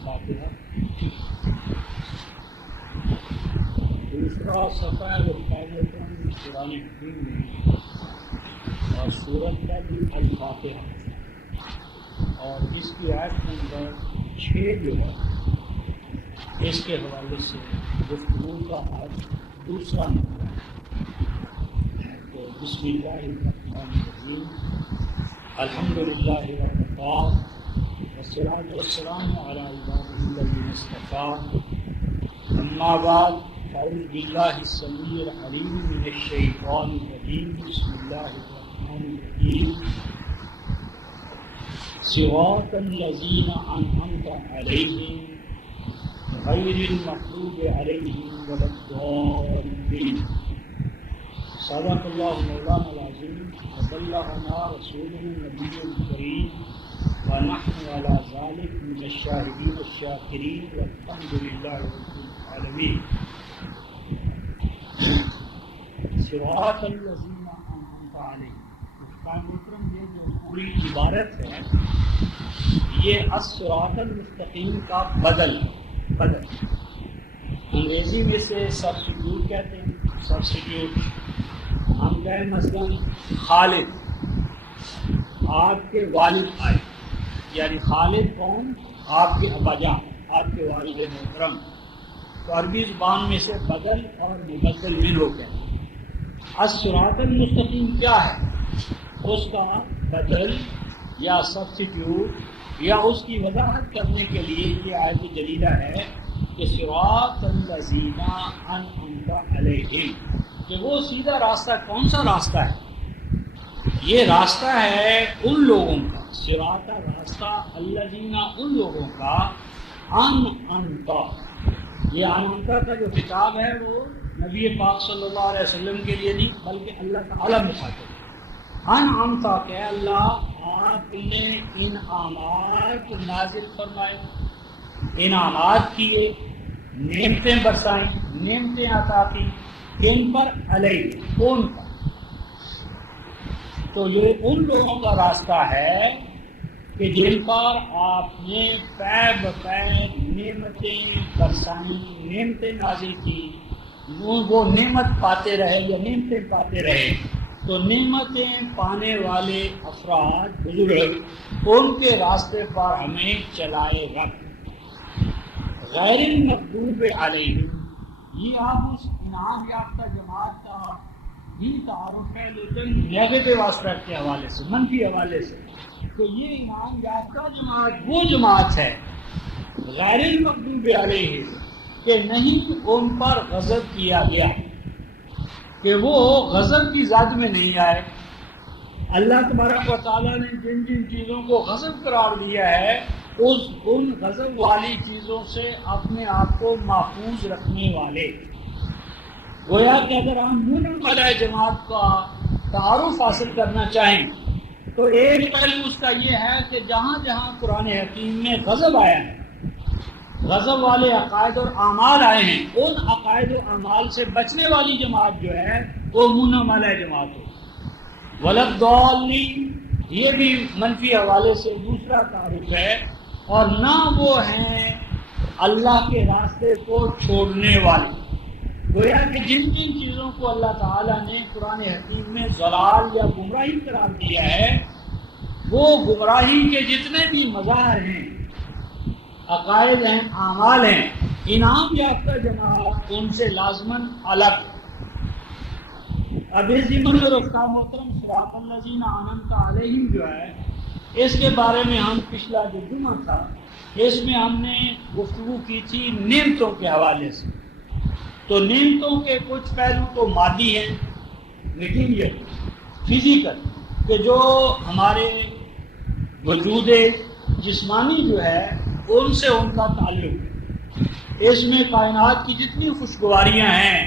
الفاتحہ. دوسرا صفحہ قرآن حکیم میں اور سورت کا بھی الفاتحہ، اور اس کی آیت نمبر 6 جو ہے اس کے حوالے سے گفتگو کا آج دوسرا نمبر ہے. تو بسم اللہ الرحمن الرحیم، الحمد للہ وکفیٰ والصلاۃ والسلام علی عبادہ الذین اصطفیٰ، اما بعد فاعوذ باللہ السمیع العلیم من الشیطان الرجیم، بسم اللہ الرحمن الرحیم. صراط الذین انعمت علیہم غیر المغضوب علیہم ولا الضالین. صدق اللہ مولانا العظیم وبلغنا رسولہ النبی الکریم ونحن علی ذلک من الشاہدین الشاکرین والحمد للہ رب العالمین. صراط الذین انعمت علیہم، محترم یہ جو پوری عبارت ہے یہ الصراط المستقیم کا بدل ہے. انگریزی میں سے سبسٹیٹیوٹ کہتے ہیں. سبسٹیٹیوٹ ہم کہیں مثلا خالد، آپ کے والد آئے، یعنی خالد کون؟ آپ کے ابا جان، آپ کے والد محترم. تو عربی زبان میں سے بدل اور مبدل منہ کہتے ہیں. الصراط المستقیم کیا ہے؟ اس کا بدل یا سبسٹیٹیوٹ یا اس کی وضاحت کرنے کے لیے یہ آیت جلیلہ ہے کہ صراط الذین انعمت علیہم، کہ وہ سیدھا راستہ کون سا راستہ ہے؟ یہ راستہ ہے ان لوگوں کا، صراط راستہ، الذین ان لوگوں کا، انعمت، یہ انعمت کا جو خطاب ہے وہ نبی پاک صلی اللہ علیہ وسلم کے لیے نہیں بلکہ اللہ تعالیٰ مخاطب. انعمت کہ اللہ آپ نے انعامات نازل فرمائے، انعامات کیے، نعمتیں برسائیں، نعمتیں عطا کی. کن پر؟ علیہ، کون پر؟ تو یہ ان لوگوں کا راستہ ہے کہ جن پر آپ نے پے بپے نعمتیں برسائیں، نعمتیں نازل کی، وہ نعمت پاتے رہے یا نعمتیں پاتے رہے. تو نعمتیں پانے والے افراد، بزرگ، ان کے راستے پر ہمیں چلائے رکھ. غیر المغضوب علیہم، یہ آپ اس انعام یافتہ جماعت کا ہی تعارف ہے لیکن نیگیٹو آسپیکٹ کے حوالے سے، منفی حوالے سے. تو یہ انعام یافتہ جماعت وہ جماعت ہے غیر المغضوب علیہم کہ نہیں ان پر غضب کیا گیا، کہ وہ غضب کی ذات میں نہیں آئے. اللہ تبارک و تعالیٰ نے جن جن چیزوں کو غضب قرار دیا ہے ان غضب والی چیزوں سے اپنے آپ کو محفوظ رکھنے والے. گویا کہ اگر ہم منعم علیہ جماعت کا تعارف حاصل کرنا چاہیں تو ایک پہلو اس کا یہ ہے کہ جہاں جہاں قرآن حکیم میں غضب آیا ہے، غضب والے عقائد اور اعمال آئے ہیں، ان عقائد و اعمال سے بچنے والی جماعت جو ہے وہ منعم علیہ جماعت ہو. وللضالین، یہ بھی منفی حوالے سے دوسرا تعارف ہے. اور نہ وہ ہیں اللہ کے راستے کو چھوڑنے والے. گویا کہ جن جن چیزوں کو اللہ تعالیٰ نے قرآن حکیم میں ضلال یا گمراہی قرار دیا ہے، وہ گمراہی کے جتنے بھی مظاہر ہیں، عقائد ہیں، اعمال ہیں، انعام یافتہ جماعت ان سے لازماً الگ. اب اس ضمن میں رفتہ محترم صراط الذین انعمت علیہم جو ہے، اس کے بارے میں ہم پچھلا جو جمعہ تھا اس میں ہم نے گفتگو کی تھی نعمتوں کے حوالے سے. تو نعمتوں کے کچھ پہلو تو مادی ہیں، مٹیریل، فزیکل، کہ جو ہمارے وجود جسمانی جو ہے ان سے ان کا تعلق ہے. اس میں کائنات کی جتنی خوشگواریاں ہیں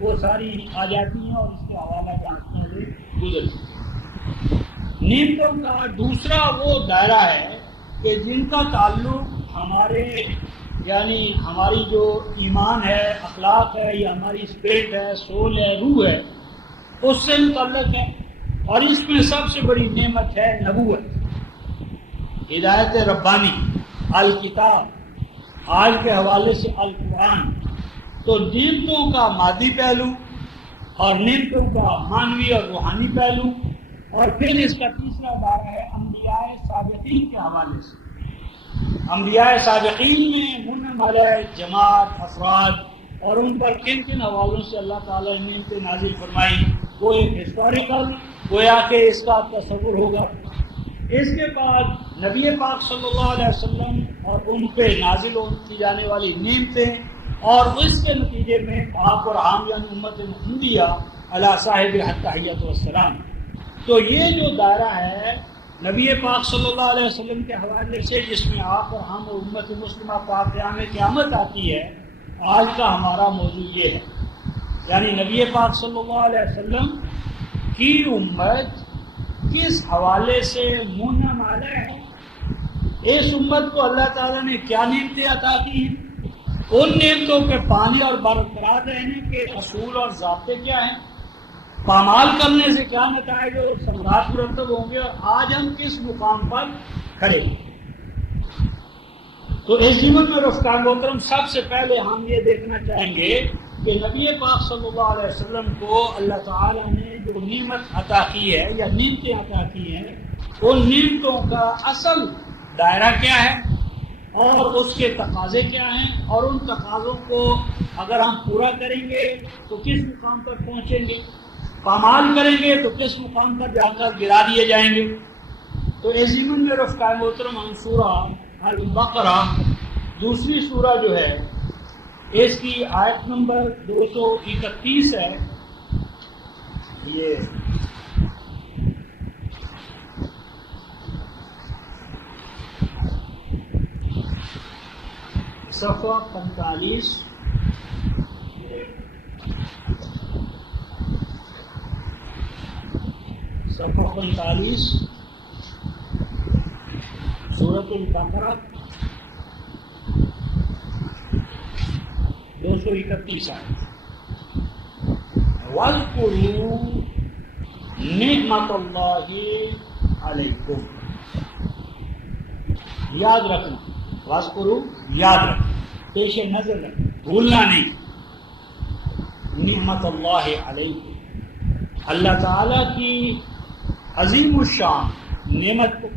وہ ساری آ جاتی ہیں اور اس کے حوالہ جاتوں سے گزرتی ہیں. نعمتوں کا دوسرا وہ دائرہ ہے کہ جن کا تعلق ہمارے یعنی ہماری جو ایمان ہے، اخلاق ہے، یا ہماری اسپرٹ ہے، سول ہے، روح ہے، اس سے متعلق ہے. اور اس میں سب سے بڑی نعمت ہے نبوت، ہدایت ربانی، الکتاب، آج کے حوالے سے القرآن، تو نعمتوں کا مادی پہلو اور نعمتوں کا معنوی اور روحانی پہلو، اور پھر اس کا تیسرا بارہ ہے انبیاء سابقین کے حوالے سے۔ انبیاء سابقین میں منعم علیہ جماعت افراد اور ان پر کن کن حوالوں سے اللہ تعالیٰ نے نعمتیں نازل فرمائی، وہ ایک ہسٹوریکل گویا کہ اس کا تصور ہوگا۔ اس کے بعد نبی پاک صلی اللہ علیہ وسلم اور ان پہ نازل ہوتی جانے والی نعمتیں، اور اس کے نتیجے میں آپ اور عام یعنی امت محمدیہ علی صاحب التحیۃ والسلام۔ تو یہ جو دائرہ ہے نبی پاک صلی اللہ علیہ وسلم کے حوالے سے، جس میں آپ اور ہم اور امت مسلمہ تا قیام قیامت آتی ہے، آج کا ہمارا موضوع یہ ہے، یعنی نبی پاک صلی اللہ علیہ وسلم کی امت کس حوالے سے منعم علیہ ہے، اس امت کو اللہ تعالیٰ نے کیا نعمتیں عطا کی ہیں، ان نعمتوں کے پانے اور برقرار رہنے کے اصول اور ضابطے کیا ہیں، پامال کرنے سے کیا نتائج اور ثمرات مرتب ہوں گے، اور آج ہم کس مقام پر کھڑے ہیں۔ تو اس ضمن میں رفقان محترم، سب سے پہلے ہم یہ دیکھنا چاہیں گے کہ نبی پاک صلی اللہ علیہ وسلم کو اللہ تعالیٰ نے جو نعمت عطا کی ہے یا نعمتیں عطا کی ہیں، ان نعمتوں کا اصل دائرہ کیا ہے اور اس کے تقاضے کیا ہیں، اور ان تقاضوں کو اگر ہم پورا کریں گے تو کس مقام پر پہنچیں گے، پامال کریں گے تو کس مقام پر جا کر گرا دیے جائیں گے۔ تو اس ضمن میں رفقائے محترم، ہم سورہ البقرہ دوسری سورہ جو ہے، اس کی آیت نمبر 231 ہے، یہ صفحہ 45 سورۃ البقرہ 231 آیت۔ وَاذْكُرُوا نِعْمَتَ اللَّهِ عَلَيْكُمْ، یاد رکھنا، وَاذْكُرُوا یاد رکھنا، پیش نظر رکھنا، بھولنا نہیں، نعمت اللہ علیکم، اللہ تعالیٰ کی عظیم الشان نعمت کو،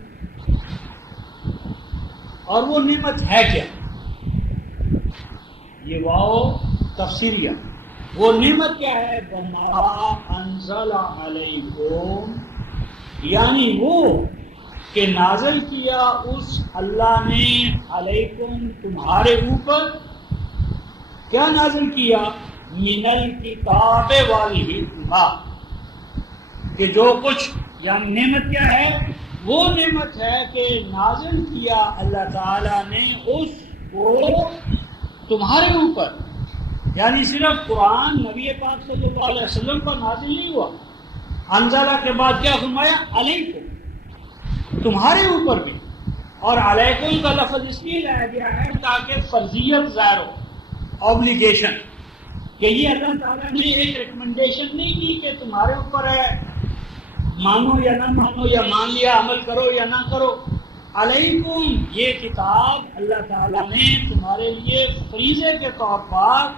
اور وہ نعمت ہے کیا، یہ واو تفسیریہ، وہ نعمت کیا ہے، وَمَا أَنزَلَ عَلَيْكُمْ، یعنی وہ کہ نازل کیا اس اللہ نے علیکم تمہارے اوپر، کیا نازل کیا، من الکتاب والحکمہ، کہ جو کچھ، یعنی نعمت کیا ہے، وہ نعمت ہے کہ نازل کیا اللہ تعالیٰ نے اس کو تمہارے اوپر، یعنی صرف قرآن نبی پاک صلی اللہ علیہ وسلم پر نازل نہیں ہوا، انزلہ کے بعد کیا فرمایا، علیکم، تمہارے اوپر بھی، اور علیکم کا لفظ اس لیے لایا گیا ہے تاکہ فرضیت ظاہر ہو، اوبلیگیشن، کہ یہ اللہ تعالیٰ نے ایک ریکمنڈیشن نہیں کی کہ تمہارے اوپر ہے، مانو یا نہ مانو، یا مان لیا عمل کرو یا نہ کرو، علیکم، یہ کتاب اللہ تعالیٰ نے تمہارے لیے فریضے کے طور پر،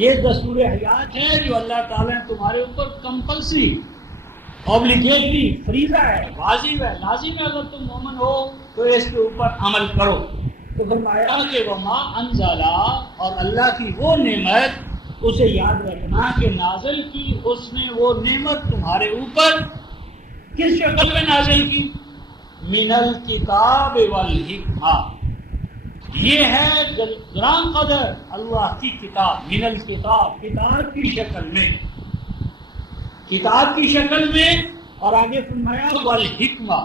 یہ دستور حیات ہے جو اللہ تعالیٰ نے تمہارے اوپر کمپلسری، اوبلیگیٹری، فریضہ ہے، واجب ہے، لازم ہے، اگر تم مومن ہو تو اس کے اوپر عمل کرو۔ تو فرمایا کہ وما انزلہ، اور اللہ کی وہ نعمت، اسے یاد رکھنا کہ نازل کی اس نے وہ نعمت تمہارے اوپر، کس شکل میں نازل کی، من الکتاب والحکمہ، یہ ہے گران قدر اللہ کی کتاب، من الکتاب، کتاب کی شکل میں، کتاب کی شکل میں، اور آگے فرمایا والحکمہ،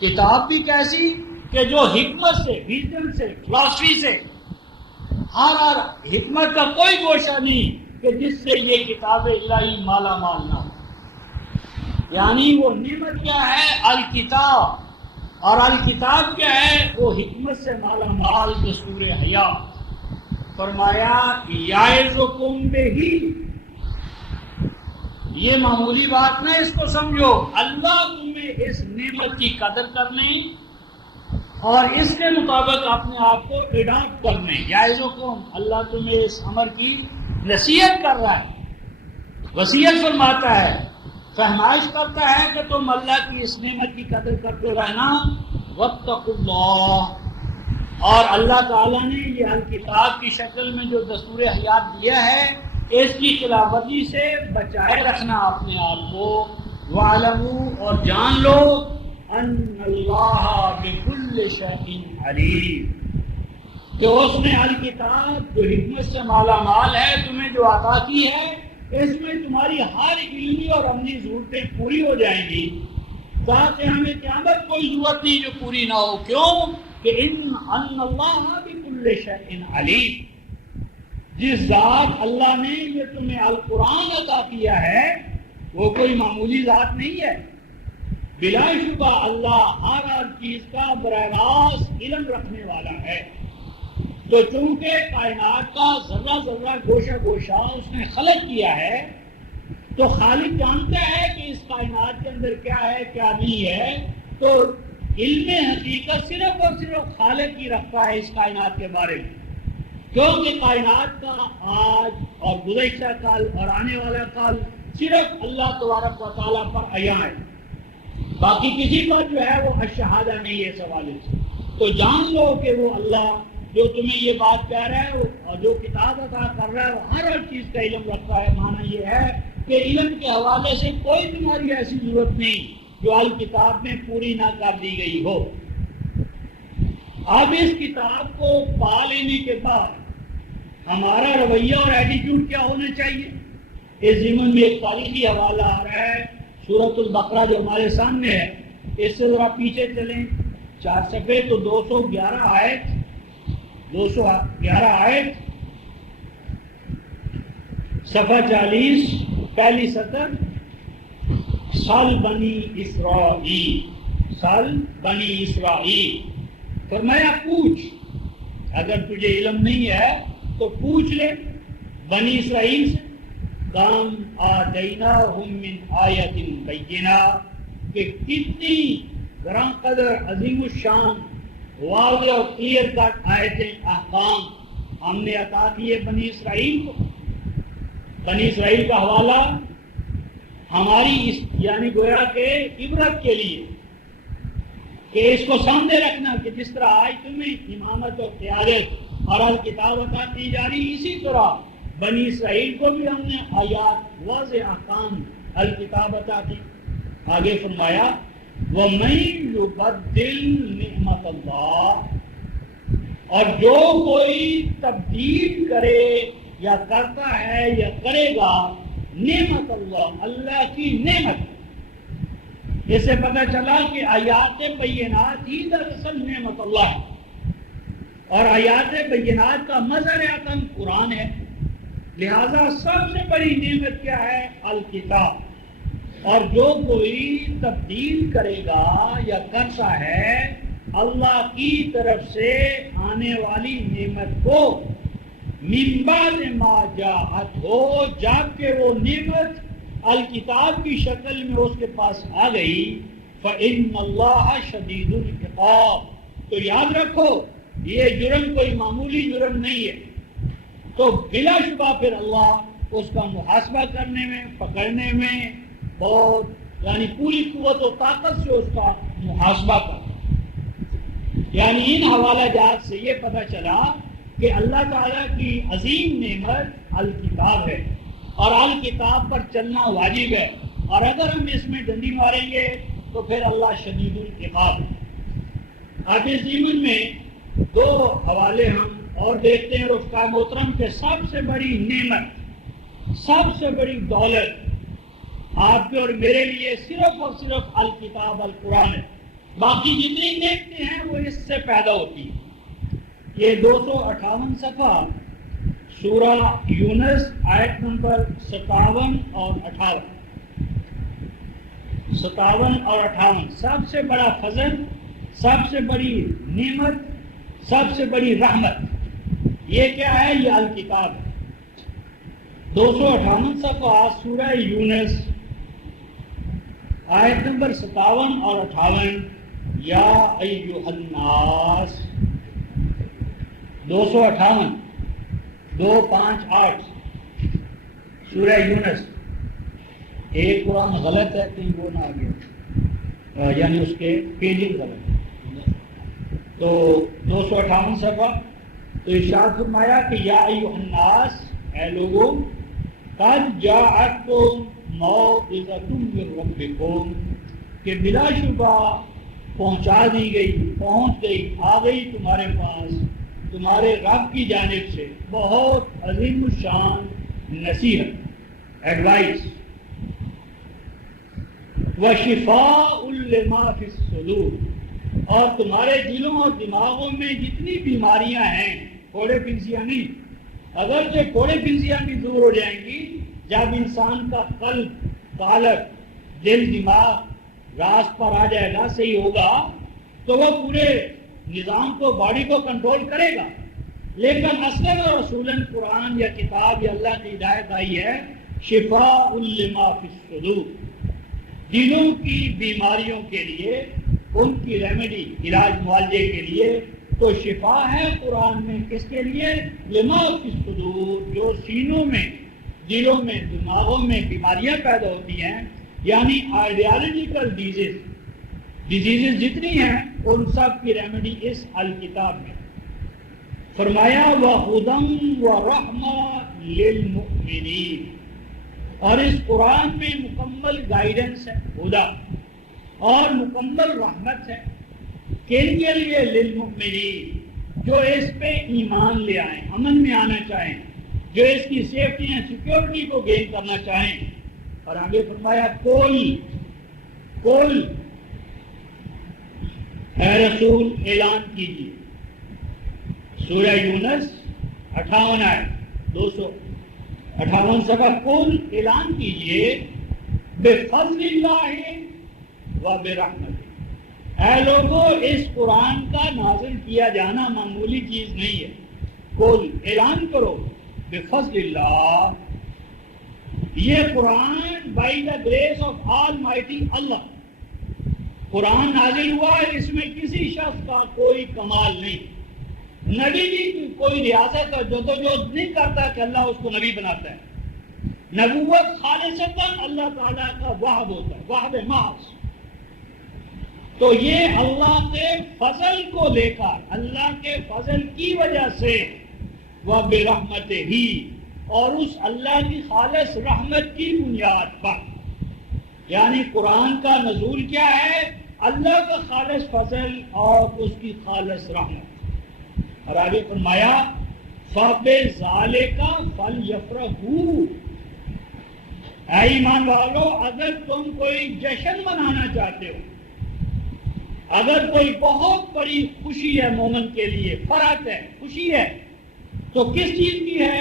کتاب بھی کیسی کہ جو حکمت سے، ویژن سے، فلاسفی سے، ہر حکمت کا کوئی گوشہ نہیں کہ جس سے یہ کتاب الہی مالا مال نہ ہو، یعنی وہ نعمت کیا ہے، الکتاب، اور الکتاب کیا ہے، وہ حکمت سے مالا مال دستور حیات۔ فرمایا یعظکم بہ، یہ معمولی بات نہ، اس کو سمجھو، اللہ تمہیں اس نعمت کی قدر کرنے اور اس کے مطابق اپنے آپ کو اڈاپٹ کرنے. یعظکم، اللہ تمہیں اس امر کی نصیحت کر رہا ہے، وصیت فرماتا ہے، فہمائش کرتا ہے کہ تم اللہ کی اس نعمت کی قدر کرتے رہنا. واتقوا اللہ، اور اللہ تعالیٰ نے یہ الکتاب کی شکل میں جو دستور حیات دیا ہے اس کی خلاف ورزی سے بچائے رکھنا اپنے آپ کو. وَاعْلَمُوا، اور جان لو، ان اللہ بکل شیء علیم، کہ اس نے الکتاب جو حکمت سے مالا مال ہے تمہیں جو عطا کی ہے اس میں تمہاری ہر علمی اور عملی ضرورتیں پوری ہو جائیں گی، تاکہ ہمیں قیامت کوئی ضرورت نہیں جو پوری نہ ہو. کیوں کہ ان اللہ بکل شیء علیم، جس ذات اللہ نے یہ تمہیں القرآن عطا کیا ہے وہ کوئی معمولی ذات نہیں ہے. بلا شبہ اللہ ہر چیز کا براہ راست علم رکھنے والا ہے. تو چونکہ کائنات کا ذرہ ذرہ گوشہ گوشہ اس نے خلق کیا ہے، تو خالق جانتا ہے کہ اس کائنات کے اندر کیا ہے کیا نہیں ہے. تو علم حقیقت صرف اور صرف خالق ہی رکھتا ہے اس کائنات کے بارے میں، کیونکہ کائنات کا آج اور گزشتہ کال اور آنے والا کال صرف اللہ تبارک و تعالیٰ پر عیاں ہے، باقی کسی کا جو ہے وہ شہادہ نہیں ہے اس حوالے سے. تو جان لو کہ وہ اللہ جو تمہیں یہ بات کہہ رہا ہے اور جو کتاب عطا کر رہا ہے وہ ہر چیز کا علم رکھتا ہے. معنی یہ ہے کہ علم کے حوالے سے کوئی تمہاری ایسی ضرورت نہیں جو الکتاب میں پوری نہ کر دی گئی ہو. اب اس کتاب کو پا لینے کے بعد ہمارا رویہ اور ایٹیٹیوڈ کیا ہونا چاہیے؟ اس ضمن میں ایک تاریخی حوالہ آ رہا ہے سورۃ البقرہ جو ہمارے سامنے ہے. اس سے ذرا پیچھے چلیں 4 صفحے، تو 211 آیت، صفحہ 40، پہلی سطر. سل بنی اسرائیل، فرمایا پوچھ، اگر تجھے علم نہیں ہے تو پوچھ لے بنی اسرائیل سے. کام آتیناہم من آیت بینہ، کہ کتنی گراں قدر عظیم الشان واضح اور کلیئر کٹ آیتیں احکام ہم نے عطا کیے بنی اسرائیل کو. بنی اسرائیل کا حوالہ ہماری یعنی گویا کہ عبرت کے لیے، کہ اس کو سامنے رکھنا کہ جس طرح آج تمہیں امامت اور قیادت اور الکتاب عطا کی جا رہی، اسی طرح بنی اسرائیل کو بھی ہم نے آیات واضح احکام الکتاب عطا کی. آگے فرمایا وَمَن يُبَدِّلْ نِعْمَتَ اللَّهِ، اور جو کوئی تبدیل کرے یا کرتا ہے یا کرے گا نعمت اللہ، اللہ کی نعمت. اس سے پتہ چلا کہ آیات بینات ہی دراصل نعمت اللہ ہے، اور آیات بینات کا مظہر عطن قرآن ہے. لہذا سب سے بڑی نعمت کیا ہے؟ الکتاب. اور جو کوئی تبدیل کرے گا یا کرتا ہے اللہ کی طرف سے آنے والی نعمت کو، من بعد ما جاءت ہو، جبکہ وہ نعمت الکتاب کی شکل میں اس کے پاس آ گئی، فإن اللہ شدید العقاب، تو یاد رکھو یہ جرم کوئی معمولی جرم نہیں ہے. تو بلا شبہ پھر اللہ اس کا محاسبہ کرنے میں، پکڑنے میں بہت یعنی پوری قوت و طاقت سے اس کا محاسبہ کرتا. یعنی ان حوالہ جات سے یہ پتہ چلا کہ اللہ تعالیٰ کی عظیم نعمت الکتاب ہے، اور الکتاب پر چلنا واجب ہے، اور اگر ہم اس میں ڈنڈی ماریں گے تو پھر اللہ شدید العقاب ہے. اب اس ضمن میں 2 حوالے ہم اور دیکھتے ہیں. رفقا محترم کے سب سے بڑی نعمت، سب سے بڑی دولت آپ کے اور میرے لیے صرف اور صرف الکتاب القرآن ہے. باقی جتنی نعمتیں ہیں وہ اس سے پیدا ہوتی ہیں. یہ 258 صفحہ سورہ یونس آیت نمبر 57 اور 58. سب سے بڑا فضل، سب سے بڑی نعمت، سب سے بڑی رحمت یہ کیا ہے؟ یہ الکتاب ہے. 258 صفحہ سورہ یونس آیت نمبر 57 اور 58. یا ایھا الناس 258 258 سورہ یونس. ایک قرآن غلط ہے کہیں وہ نہ آگے یعنی اس کے پیجنگ غلط ہے. تو 258 صفحہ. تو ارشاد فرمایا کہ یا ایھا الناس اے لوگوں قد جاءتکم موعظۃ من ربکم کہ بلا شبہ پہنچا دی گئی پہنچ گئی آ گئی تمہارے پاس تمہارے رب کی جانب سے بہت عظیم الشان نصیحت ایڈوائس. وشفاء لما فی الصدور اور تمہارے دلوں اور دماغوں میں جتنی بیماریاں ہیں کوڑے پنسیاں نہیں اگرچہ کوڑے پنسیاں بھی دور ہو جائیں گی جب انسان کا قلب قالب دل دماغ راست پر آ جائے گا صحیح ہوگا تو وہ پورے نظام کو باڈی کو کنٹرول کرے گا. لیکن اصل و رسولن قرآن یا کتاب یا اللہ کی ہدایت آئی ہے شفاء لما فی الصدور دلوں کی بیماریوں کے لیے ان کی ریمیڈی علاج معالجے کے لیے. تو شفا ہے قرآن میں کس کے لیے لما فی الصدور جو سینوں میں دلوں میں دماغوں میں بیماریاں پیدا ہوتی ہیں یعنی آئیڈیالوجیکل ڈیزیزز جتنی ہیں ان سب کی ریمیڈی اس الکتاب میں. فرمایا وَهُدًى وَرَحْمَةً لِلْمُؤْمِنِينَ اور اس قرآن میں مکمل گائیڈنس ہے ہدا اور مکمل رحمت ہے کن کے لیے للمؤمنین جو اس پہ ایمان لے آئیں امن میں آنا چاہیں جو اس کی سیفٹی اینڈ سیکیورٹی کو گین کرنا چاہیں. اور آگے فرمایا کل اے رسول اعلان کیجیے. سورہ یونس 58 آیت 258 صفحہ. کل اعلان کیجیے بفضل اللہ و برحمتہ. اے لوگوں اس قرآن کا نازل کیا جانا معمولی چیز نہیں ہے. کل اعلان کرو بفضل اللہ یہ Quran by the grace of almighty Allah Quran نازل ہوا ہے اس میں کسی شخص کا کوئی کمال نہیں. نبی کی کوئی ریاست اور جدوجہد نہیں کرتا کہ اللہ اس کو نبی بناتا ہے. نبوت خالصتاً اللہ تعالیٰ کا وہب ہوتا ہے وہب محض. تو یہ اللہ کے فضل کو لے کر اللہ کے فضل کی وجہ سے وہ برحمت ہی اور اس اللہ کی خالص رحمت کی بنیاد پر یعنی قرآن کا نزول کیا ہے اللہ کا خالص فضل اور اس کی خالص رحمت. اور آگے فرمایا فَبِذَالِكَ فَلْيَفْرَحُوا اے ایمان والو اگر تم کوئی جشن منانا چاہتے ہو اگر کوئی بہت بڑی خوشی ہے مومن کے لیے فرحت ہے خوشی ہے تو کس چیز کی ہے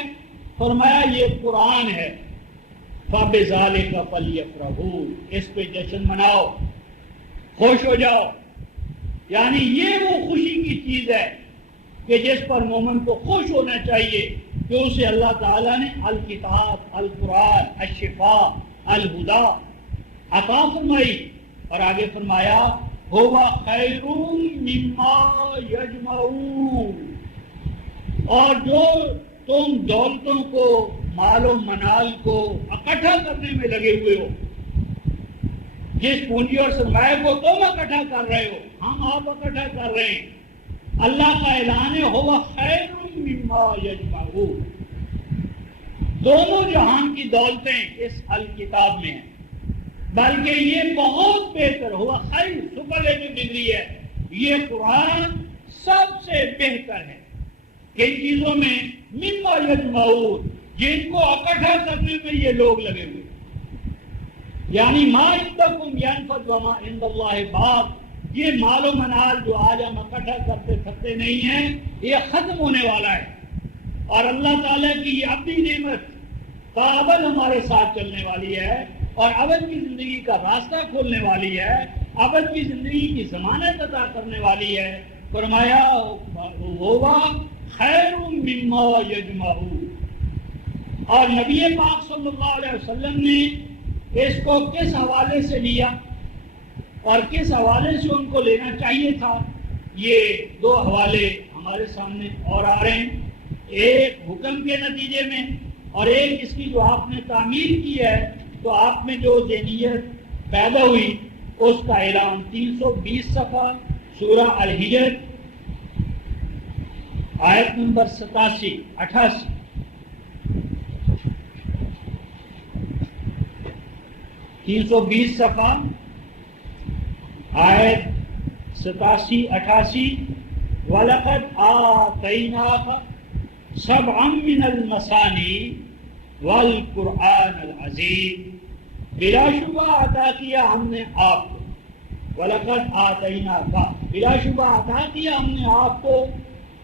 فرمایا یہ قرآن ہے. فَبِذَالِكَ فَلْيَفْرَحُوا اس پہ جشن مناؤ خوش ہو جاؤ. یعنی یہ وہ خوشی کی چیز ہے کہ جس پر مومن کو خوش ہونا چاہیے کہ اسے اللہ تعالیٰ نے الکتاب القرآن الشفاء الہدا عطا فرمائی. اور آگے فرمایا هو خیر مما یجمعون اور جو تم دولتوں کو مال و منال کو اکٹھا کرنے میں لگے ہوئے ہو جس پونجی اور سرمایہ کو تم اکٹھا کر رہے ہو ہم آپ اکٹھا کر رہے ہیں اللہ کا اعلان ہے هو خیر مما یجمعون. دونوں جہان کی دولتیں اس الکتاب میں ہیں بلکہ یہ بہت بہتر ہوا خیر سپرلیٹو ڈگری ہے. یہ قرآن سب سے بہتر ہے کن چیزوں میں مما یجمعون جن کو اکٹھا کرنے میں یہ لوگ لگے ہوئے یعنی ما عندکم ینفد وما عند اللہ باق. یہ مال و منال جو آج ہم اکٹھا کرتے تھکتے نہیں ہیں یہ ختم ہونے والا ہے اور اللہ تعالیٰ کی یہ اپنی نعمت تابد ہمارے ساتھ چلنے والی ہے اور ابد کی زندگی کا راستہ کھولنے والی ہے ابد کی زندگی کی ضمانت عطا کرنے والی ہے. فرمایا ہوگا خیر مما یجمعون. اور نبی پاک صلی اللہ علیہ وسلم نے اس کو کس حوالے سے لیا اور کس حوالے سے ان کو لینا چاہیے تھا، یہ دو حوالے ہمارے سامنے اور آ رہے ہیں، ایک حکم کے نتیجے میں اور ایک اس کی جو آپ نے تعمیر کی ہے، تو آپ میں جو ذہنیت پیدا ہوئی اس کا اعلان 320 صفحہ سورہ الحجر آیت نمبر 87-88 320 صفحہ آیت 87-88 وَلَقَدْ آتَيْنَاكَ سَبْعًا مِّنَ الْمَثَانِي وَالْقُرْآنَ الْعَظِيمِ، بلا شبہ عطا کیا ہم نے آپ کو، وَلَقَدْ آتَيْنَاكَ بلا شبہ عطا کیا ہم نے آپ کو،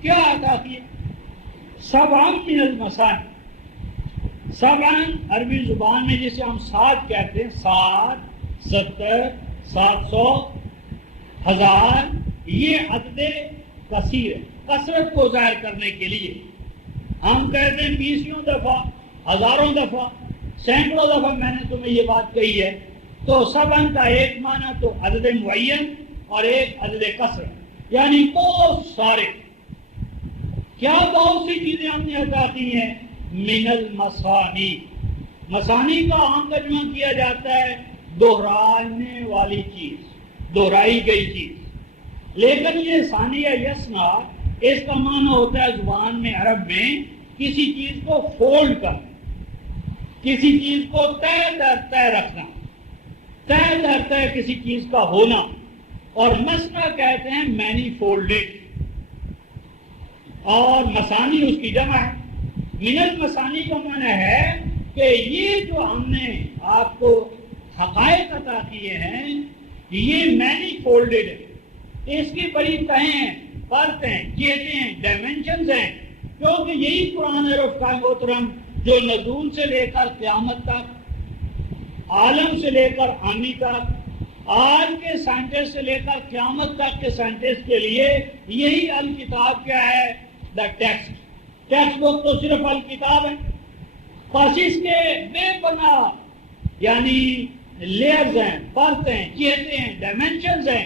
کیا عطا کیا؟ سبعًا من المثانی، سبعًا عربی زبان میں جسے ہم 7 کہتے ہیں، 7 70 700 1000، یہ عدد کثیر ہے، کثرت کو ظاہر کرنے کے لیے ہم کہتے ہیں 20 دفعہ، ہزاروں دفعہ، سینکڑوں دفعہ میں نے تمہیں یہ بات کہی ہے۔ تو سبعًا کا ایک معنی تو عدد معین اور ایک عدد کثرت، یعنی بہت سارے، کیا بہت سی چیزیں ہم نے عطا کی ہیں، من المثانی، مثانی کا عام ترجمہ کیا جاتا ہے دہرانے والی چیز، دہرائی گئی چیز، لیکن یہ ثانیہ یسنا اس کا معنی ہوتا ہے زبان میں عرب میں کسی چیز کو فولڈ کرنا، کسی چیز کو تہ در تہ رکھنا، تہ در تہ کسی چیز کا ہونا، اور مثنا کہتے ہیں مینی فولڈڈ، اور مثانی اس کی جمع ہے۔ من المثانی کا معنی ہے کہ یہ جو ہم نے آپ کو حقائق عطا کیے ہیں یہ مینی فولڈڈ ہے، اس کی بڑی تہیں ہیں، پرتیں، جہتیں ہیں، ڈائمینشنز ہیں، کیونکہ یہی قرآن ہے رفقائے محترم جو نزول سے لے کر قیامت تک، عالم سے لے کر آنی تک، آج کے سائنٹسٹ سے لے کر قیامت تک کے سائنٹسٹ کے لیے یہی الکتاب کیا ہے، دا ٹیکسٹ بک تو صرف الکتاب ہے، بس اس کے بے پناہ یعنی لیئرز ہیں، پرتیں ہیں، جہتیں ہیں، ڈائمینشنز ہیں۔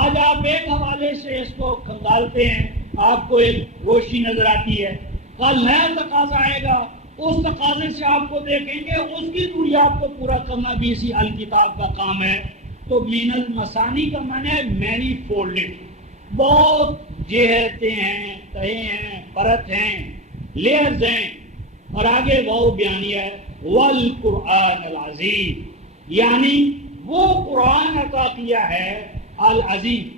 آج آپ ایک حوالے سے اس کو کھنگالتے ہیں، آپ کو ایک روشنی نظر آتی ہے، کل نیا تقاضا آئے گا، اس تقاضے سے آپ کو دیکھیں گے، اس کی ضروریات کو پورا کرنا بھی اسی الکتاب کا کام ہے۔ تو من المثانی کا معنی ہے مینی فولڈڈ، بہت جہتیں ہیں، تہیں ہیں، پرت ہیں، لیئرز ہیں، اور آگے وہ بیانیہ ہے والقرآن العظیم، یعنی وہ قرآن عطا کیا ہے العظیم۔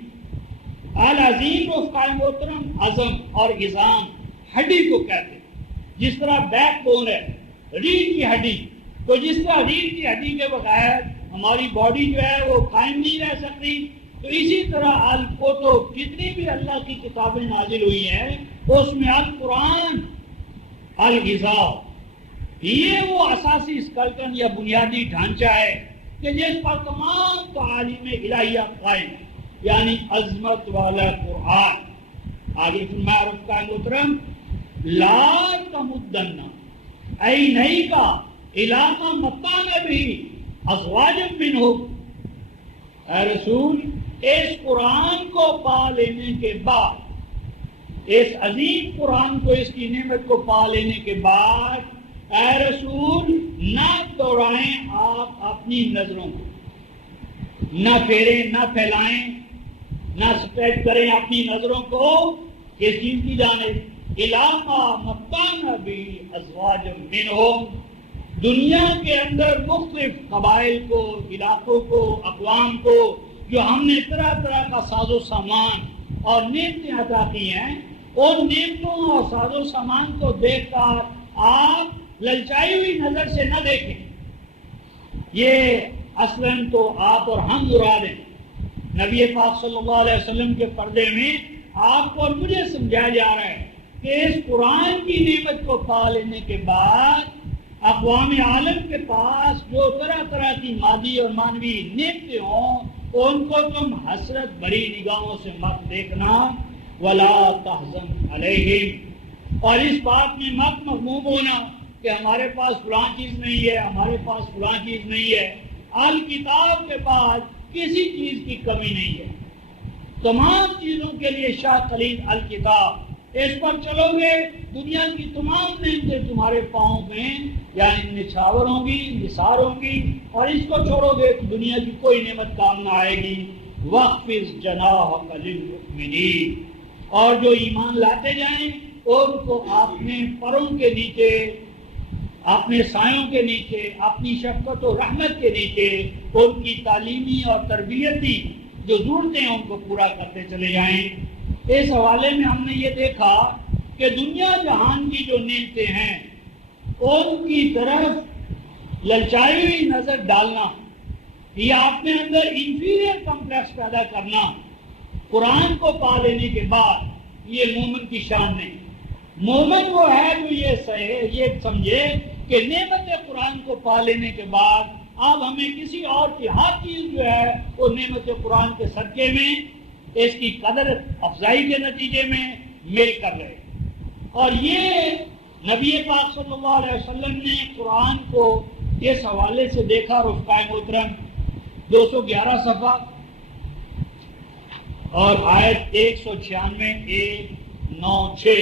العظیم رفقائے محترم عظم اور عظام ہڈی کو کہتے ہیں، جس طرح بیک بون ہے ریڑھ کی ہڈی، تو جس طرح ریڑھ کی ہڈی کے بغیر ہماری باڈی جو ہے وہ قائم نہیں رہ سکتی، تو اسی طرح الکتب جتنی بھی اللہ کی کتابیں نازل ہوئی ہیں اس میں القرآن الغذاء، یہ وہ اساسی اسکلٹن یا بنیادی ڈھانچہ ہے کہ جس پر تمام تعالیم الہیہ قائم، یعنی عظمت والا قرآن۔ آگے فرمایا رفقائے محترم لا تمدن عینیک الی ما متعنا بہ ازواجا منہم، اے رسول اس قرآن کو پا لینے کے بعد، اس عظیم قرآن کو، اس کی نعمت کو پا لینے کے بعد اے رسول نہ دوڑائیں آپ اپنی نظروں کو، نہ پھیریں، نہ پھیلائیں، نہ سپریڈ کریں اپنی نظروں کو کس چیز کی جانب، الی ما متعنا بہ ازواجا منہم، دنیا کے اندر مختلف قبائل کو، علاقوں کو، اقوام کو جو ہم نے طرح طرح کا ساز و سامان اور نعمتیں عطا کی ہیں، ان نعمتوں اور ساز و سامان کو دیکھ کر آپ للچائی ہوئی نظر سے نہ دیکھیں۔ یہ اصلاً تو آپ اور ہم مراد ہیں۔ نبی پاک صلی اللہ علیہ وسلم کے پردے میں آپ کو اور مجھے سمجھایا جا رہا ہے کہ اس قرآن کی نعمت کو پا لینے کے بعد اقوام عالم کے پاس جو طرح طرح کی مادی اور مانوی نعمتیں ہوں ان کو تم حسرت بھری نگاہوں سے مت دیکھنا، ولا تحزن علیہم، اور اس بات میں مت مغموم ہونا کہ ہمارے پاس فلاں چیز نہیں ہے، ہمارے پاس فلاں چیز نہیں ہے۔ الکتاب کے بعد کسی چیز کی کمی نہیں ہے، تمام چیزوں کے لیے شاہ خلیل الکتاب، اس پر چلو گے دنیا کی تمام نعمتیں تمہارے پاؤں میں یعنی نچھاور ہوں گی، نثار ہوں گی، اور اس کو چھوڑو گے تو دنیا کی کوئی نعمت کام نہ آئے گی۔ وَاخْفِضْ جَنَاحَكَ لِلْمُؤْمِنِينَ، اور جو ایمان لاتے جائیں ان کو اپنے پروں کے نیچے، اپنے سایوں کے نیچے، اپنی شفقت و رحمت کے نیچے ان کی تعلیمی اور تربیتی جو ضرورتیں ہیں ان کو پورا کرتے چلے جائیں۔ اس حوالے میں ہم نے یہ دیکھا کہ دنیا جہان کی جو نعمتیں ہیں ان کی طرف للچائی ہوئی نظر ڈالنا یا اپنے اندر انفیریئر کمپلیکس پیدا کرنا، قرآن کو پا لینے کے بعد یہ مومن کی شان نہیں۔ مومن وہ ہے جو یہ سمجھے کہ نعمت قرآن کو پا لینے کے بعد اب ہمیں کسی اور کی ہر چیز جو ہے وہ نعمت قرآن کے صدقے میں اس کی قدر افزائی کے نتیجے میں مل کر رہے، اور یہ نبی پاک صلی اللہ علیہ وسلم نے قرآن کو اس حوالے سے دیکھا۔ رفقائے محترم 211 صفحہ اور آیت 196 196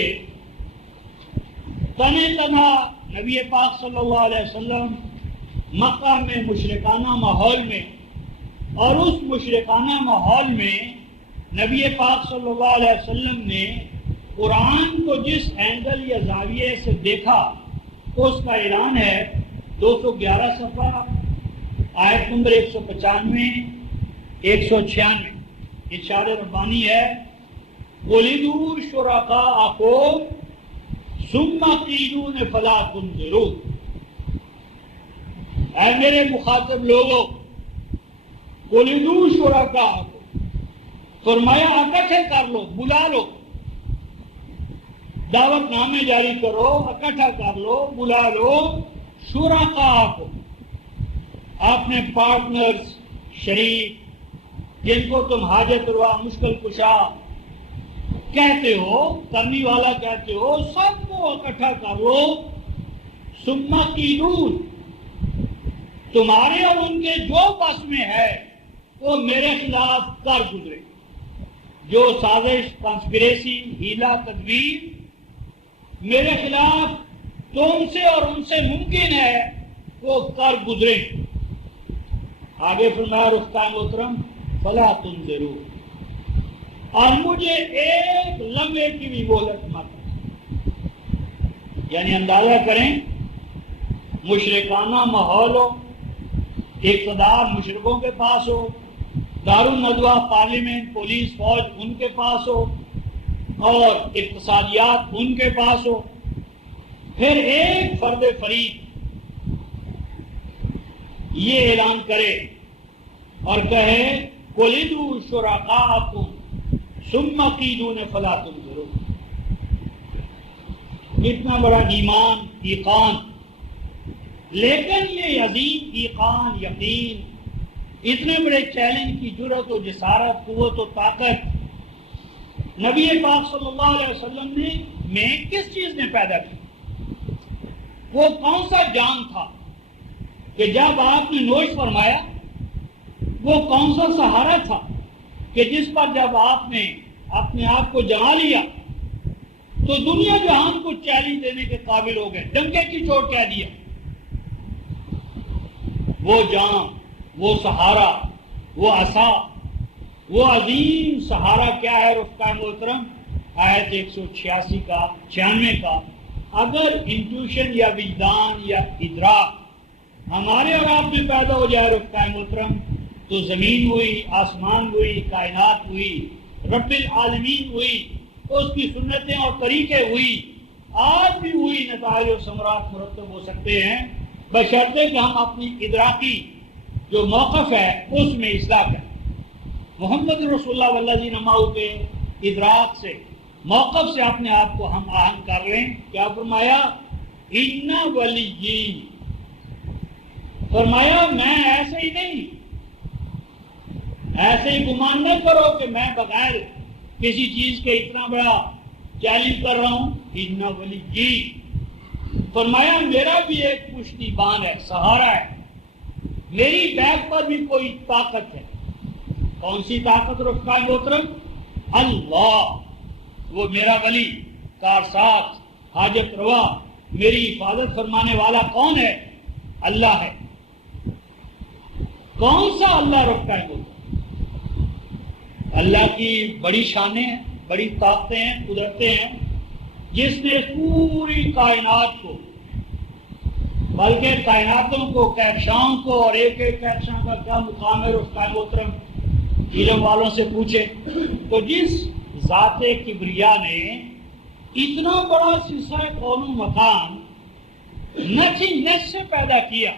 تنہ تنہا نبی پاک صلی اللہ علیہ وسلم مکہ میں مشرکانہ ماحول میں، اور اس مشرکانہ ماحول میں نبی پاک صلی اللہ علیہ وسلم نے قرآن کو جس اینگل یا زاویے سے دیکھا اس کا اعلان ہے۔ 211 صفحہ آیت نمبر 195 196 ارشاد ربانی ہے، وَلِدُوا شُرَكَاءَكُمْ ثُمَّ قِيلُونَ فَلَا تُنظِرُونَ، اے میرے مخاطب لوگوں، وَلِدُوا شُرَكَاءَكُمْ، فرمایا اکٹھے کر لو، بلا لو، دعوت نامے جاری کرو، اکٹھا کر لو، بلا لو، شُرَكَاءَكُمْ، اپنے پارٹنرز، شریک، جن کو تم حاجت روا، مشکل کشا کہتے ہو، کرنی والا کہتے ہو، سب کو اکٹھا کر لو۔ ثم قیلون، تمہارے اور ان کے جو بس میں ہے وہ میرے خلاف کر گزرے، جو سازش، کانسپریسی، ہیلا، تدبیر میرے خلاف تم سے اور ان سے ممکن ہے وہ کر گزرے۔ آگے فرمایا رفقائے محترم فلا تنظروا، اور مجھے ایک لمحے کی بھی مہلت مت، یعنی اندازہ کریں مشرکانہ ماحول ہو، اقتدار مشرکوں کے پاس ہو، دارالندوہ، پارلیمنٹ، پولیس، فوج ان کے پاس ہو، اور اقتصادیات ان کے پاس ہو، پھر ایک فرد فرید یہ اعلان کرے اور کہے وَلِدُوا شُرَكَاءَكُمْ ثُمَّ قِيلُونَ فَلَا تُنظِرُونَ، اتنا بڑا ایمان، ایقان، لیکن یہ عظیم ایقان، یقین، اتنے بڑے چیلنج کی جرأت و جسارت، قوت و طاقت نبی پاک صلی اللہ علیہ وسلم نے میں کس چیز نے پیدا کی؟ وہ کون سا جام تھا کہ جب آپ نے نوش فرمایا؟ وہ کون سا سہارا تھا کہ جس پر جب آپ نے اپنے آپ کو جما لیا تو دنیا جہان کو چیلنج دینے کے قابل ہو گئے، ڈنکے کی چوٹ کہہ دیا؟ وہ جام، وہ سہارا، وہ عصا، وہ عظیم سہارا کیا ہے رفقائے محترم؟ آیت 186 کا 96 کا، اگر انٹیوشن یا وجدان یا ادراک ہمارے اور آپ میں پیدا ہو جائے رفقائے محترم، تو زمین ہوئی، آسمان ہوئی، کائنات ہوئی، رب العالمین ہوئی، اس کی سنتیں اور طریقے ہوئی، آج بھی ہوئی، نتائج و ثمرات مرتب ہو سکتے ہیں، بشرطے کہ ہم اپنی ادراکی جو موقف ہے اس میں اصلاح کریں۔ محمد رسول اللہ والذین معہ کے ادراک سے، موقف سے اپنے آپ کو ہم آہنگ کر لیں۔ کیا فرمایا؟ ان ولی، فرمایا میں ایسے ہی نہیں، ایسے ہی گمان نہ کرو کہ میں بغیر کسی چیز کے اتنا بڑا چیلنج کر رہا ہوں۔ ان ولی، فرمایا میرا بھی ایک پشتی بان ہے، سہارا ہے، میری بیک پر بھی کوئی طاقت ہے، کون سی طاقت رفقا محترم؟ اللہ، وہ میرا ولی، کارساز، حاجت روا، میری حفاظت فرمانے والا کون ہے؟ اللہ ہے۔ کون سا اللہ رفقا محترم؟ اللہ کی بڑی شانیں ہیں، بڑی طاقتیں ہیں، قدرتیں ہیں، جس نے پوری کائنات کو، بلکہ کائناتوں کو، کہکشاؤں کو، اور ایک ایک کہکشاں کا کیا مقام ہے رفقا محترم، علم والوں سے پوچھیں تو جس ذات کبریا نے اتنا بڑا سلسلہ کون و مکان نتھنگنیس سے پیدا کیا،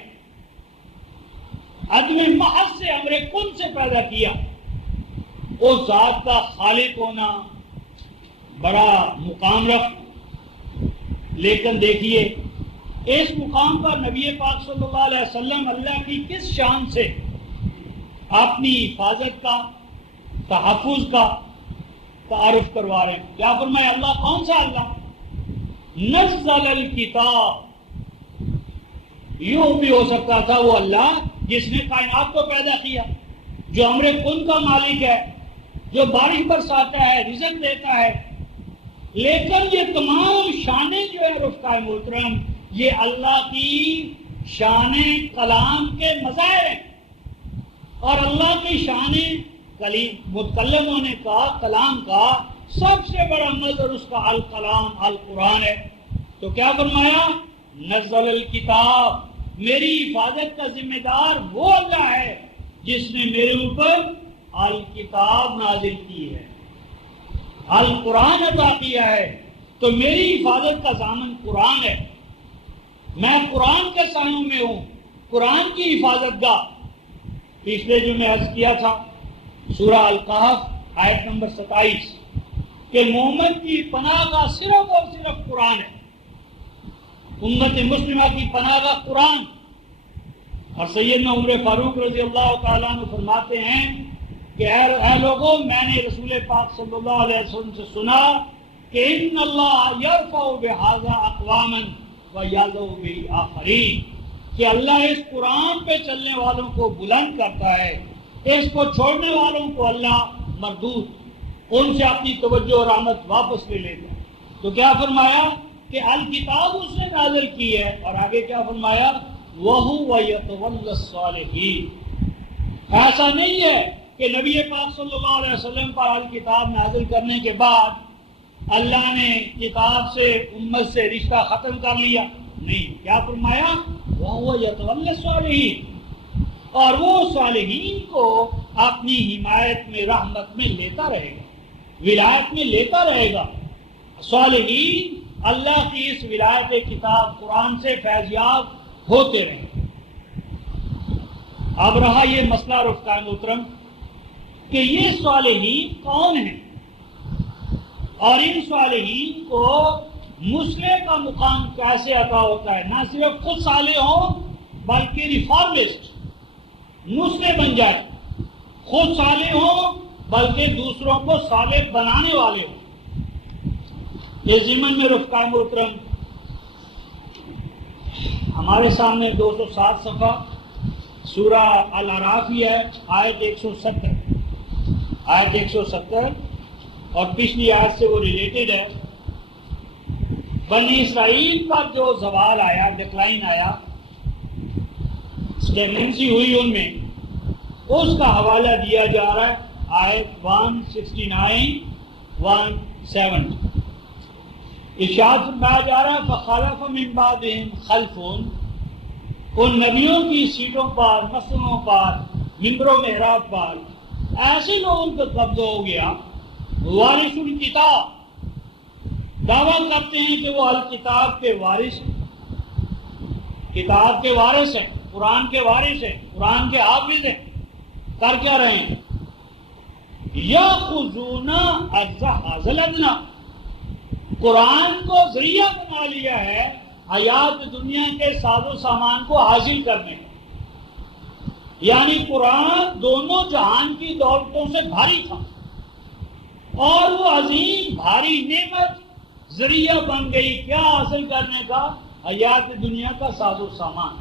عدم محض سے، امر کن سے پیدا کیا، اس ذات کا خالق ہونا بڑا مقام رکھ۔ لیکن دیکھیے اس مقام پر نبی پاک صلی اللہ علیہ وسلم اللہ کی کس شان سے اپنی حفاظت کا، تحفظ کا تعارف کروا رہے ہیں۔ کیا فرمایا؟ اللہ کون سا اللہ؟ نزل الکتاب، یوں بھی ہو سکتا تھا وہ اللہ جس نے کائنات کو پیدا کیا، جو امر کن کا مالک ہے، جو بارش برساتا ہے، رزق دیتا ہے، لیکن یہ تمام شانیں جو ہے رفقا محترم، یہ اللہ کی شان کلام کے مظاہر ہیں، اور اللہ کی شان متکلم ہونے کا، کلام کا سب سے بڑا مظہر اس کا الکلام، القرآن ہے۔ تو کیا فرمایا؟ نزل الکتاب، میری حفاظت کا ذمہ دار وہ اللہ ہے جس نے میرے اوپر الکتاب نازل کی ہے، القرآن عطا کیا ہے۔ تو میری حفاظت کا ضامن قرآن ہے، میں قرآن کے سایوں میں ہوں، قرآن کی حفاظت گاہ۔ پچھلے جو میں عرض کیا تھا سورہ الکہف آیت نمبر 27 کہ مومن کی پناہ گاہ صرف اور صرف قرآن ہے، امت مسلمہ کی پناہ گاہ قرآن۔ اور سیدنا عمر فاروق رضی اللہ تعالیٰ عنہ فرماتے ہیں کہ اے لوگوں، میں نے رسول پاک صلی اللہ علیہ وسلم سے سنا کہ ان اللہ یرفع بہذا اقواما ویضع بہ آخرین، کہ اللہ اس قرآن پہ چلنے والوں کو بلند کرتا ہے، اس کو چھوڑنے والوں کو اللہ مردود، ان سے اپنی توجہ اور رحمت واپس لے لیتا ہے۔ تو کیا فرمایا کہ الکتاب اس نے نازل کی ہے، اور آگے کیا فرمایا؟ وَهُوَ يَتَوَلَّى الصَّالِحِينَ۔ ایسا نہیں ہے کہ نبی پاک صلی اللہ علیہ وسلم پر الکتاب نازل کرنے کے بعد اللہ نے کتاب سے، امت سے رشتہ ختم کر لیا، نہیں۔ کیا فرمایا؟ وَهُوَ يَتَوَلَّى الصَّالِحِينَ، اور وہ صالحین کو اپنی حمایت میں، رحمت میں لیتا رہے گا، ولایت میں لیتا رہے گا۔ صالحین اللہ کی اس ولایت کتاب قرآن سے فیضیاب ہوتے رہے۔ اب رہا یہ مسئلہ رفقا محترم کہ یہ صالحین کون ہیں، اور ان صالحین کو مسلح کا مقام کیسے عطا ہوتا ہے؟ نہ صرف خود صالح ہوں بلکہ ریفارمسٹ، مسلح بن جائے، خود صالح ہوں بلکہ دوسروں کو صالح بنانے والے ہوں۔ اس ضمن میں رفقا محترم ہمارے سامنے 207 صفحہ سورہ الاعراف ہی ہے، آیت 170، آیت 170 اور پچھلی آیت سے وہ ریلیٹڈ ہے۔ بنی اسرائیل پر جو زوال آیا، ڈکلائن آیا، اسٹیگننسی ہوئی ان میں، اس کا حوالہ دیا جا رہا ہے آیت 169 170۔ ارشاد فرمایا جا رہا ہے فخلف من بعدہم خلف، ان نبیوں کی سیٹوں پر، مسلوں پر، ممبر و محراب پر ایسے لوگوں کا قبضہ ہو گیا، وارث الکتاب، دعویٰ کرتے ہیں کہ وہ الکتاب کے وارث ہیں، کتاب کے وارث ہیں، قرآن کے وارث ہیں، قرآن کے حافظ ہیں۔ کر کیا رہے ہیں؟ یاخذون الذھب الادنی، قرآن کو ذریعہ بنا لیا ہے حیات دنیا کے ساز و سامان کو حاصل کرنے، یعنی قرآن دونوں جہان کی دولتوں سے بھاری تھا، اور وہ عظیم بھاری نعمت ذریعہ بن گئی کیا حاصل کرنے کا؟ حیات دنیا کا ساز و سامان،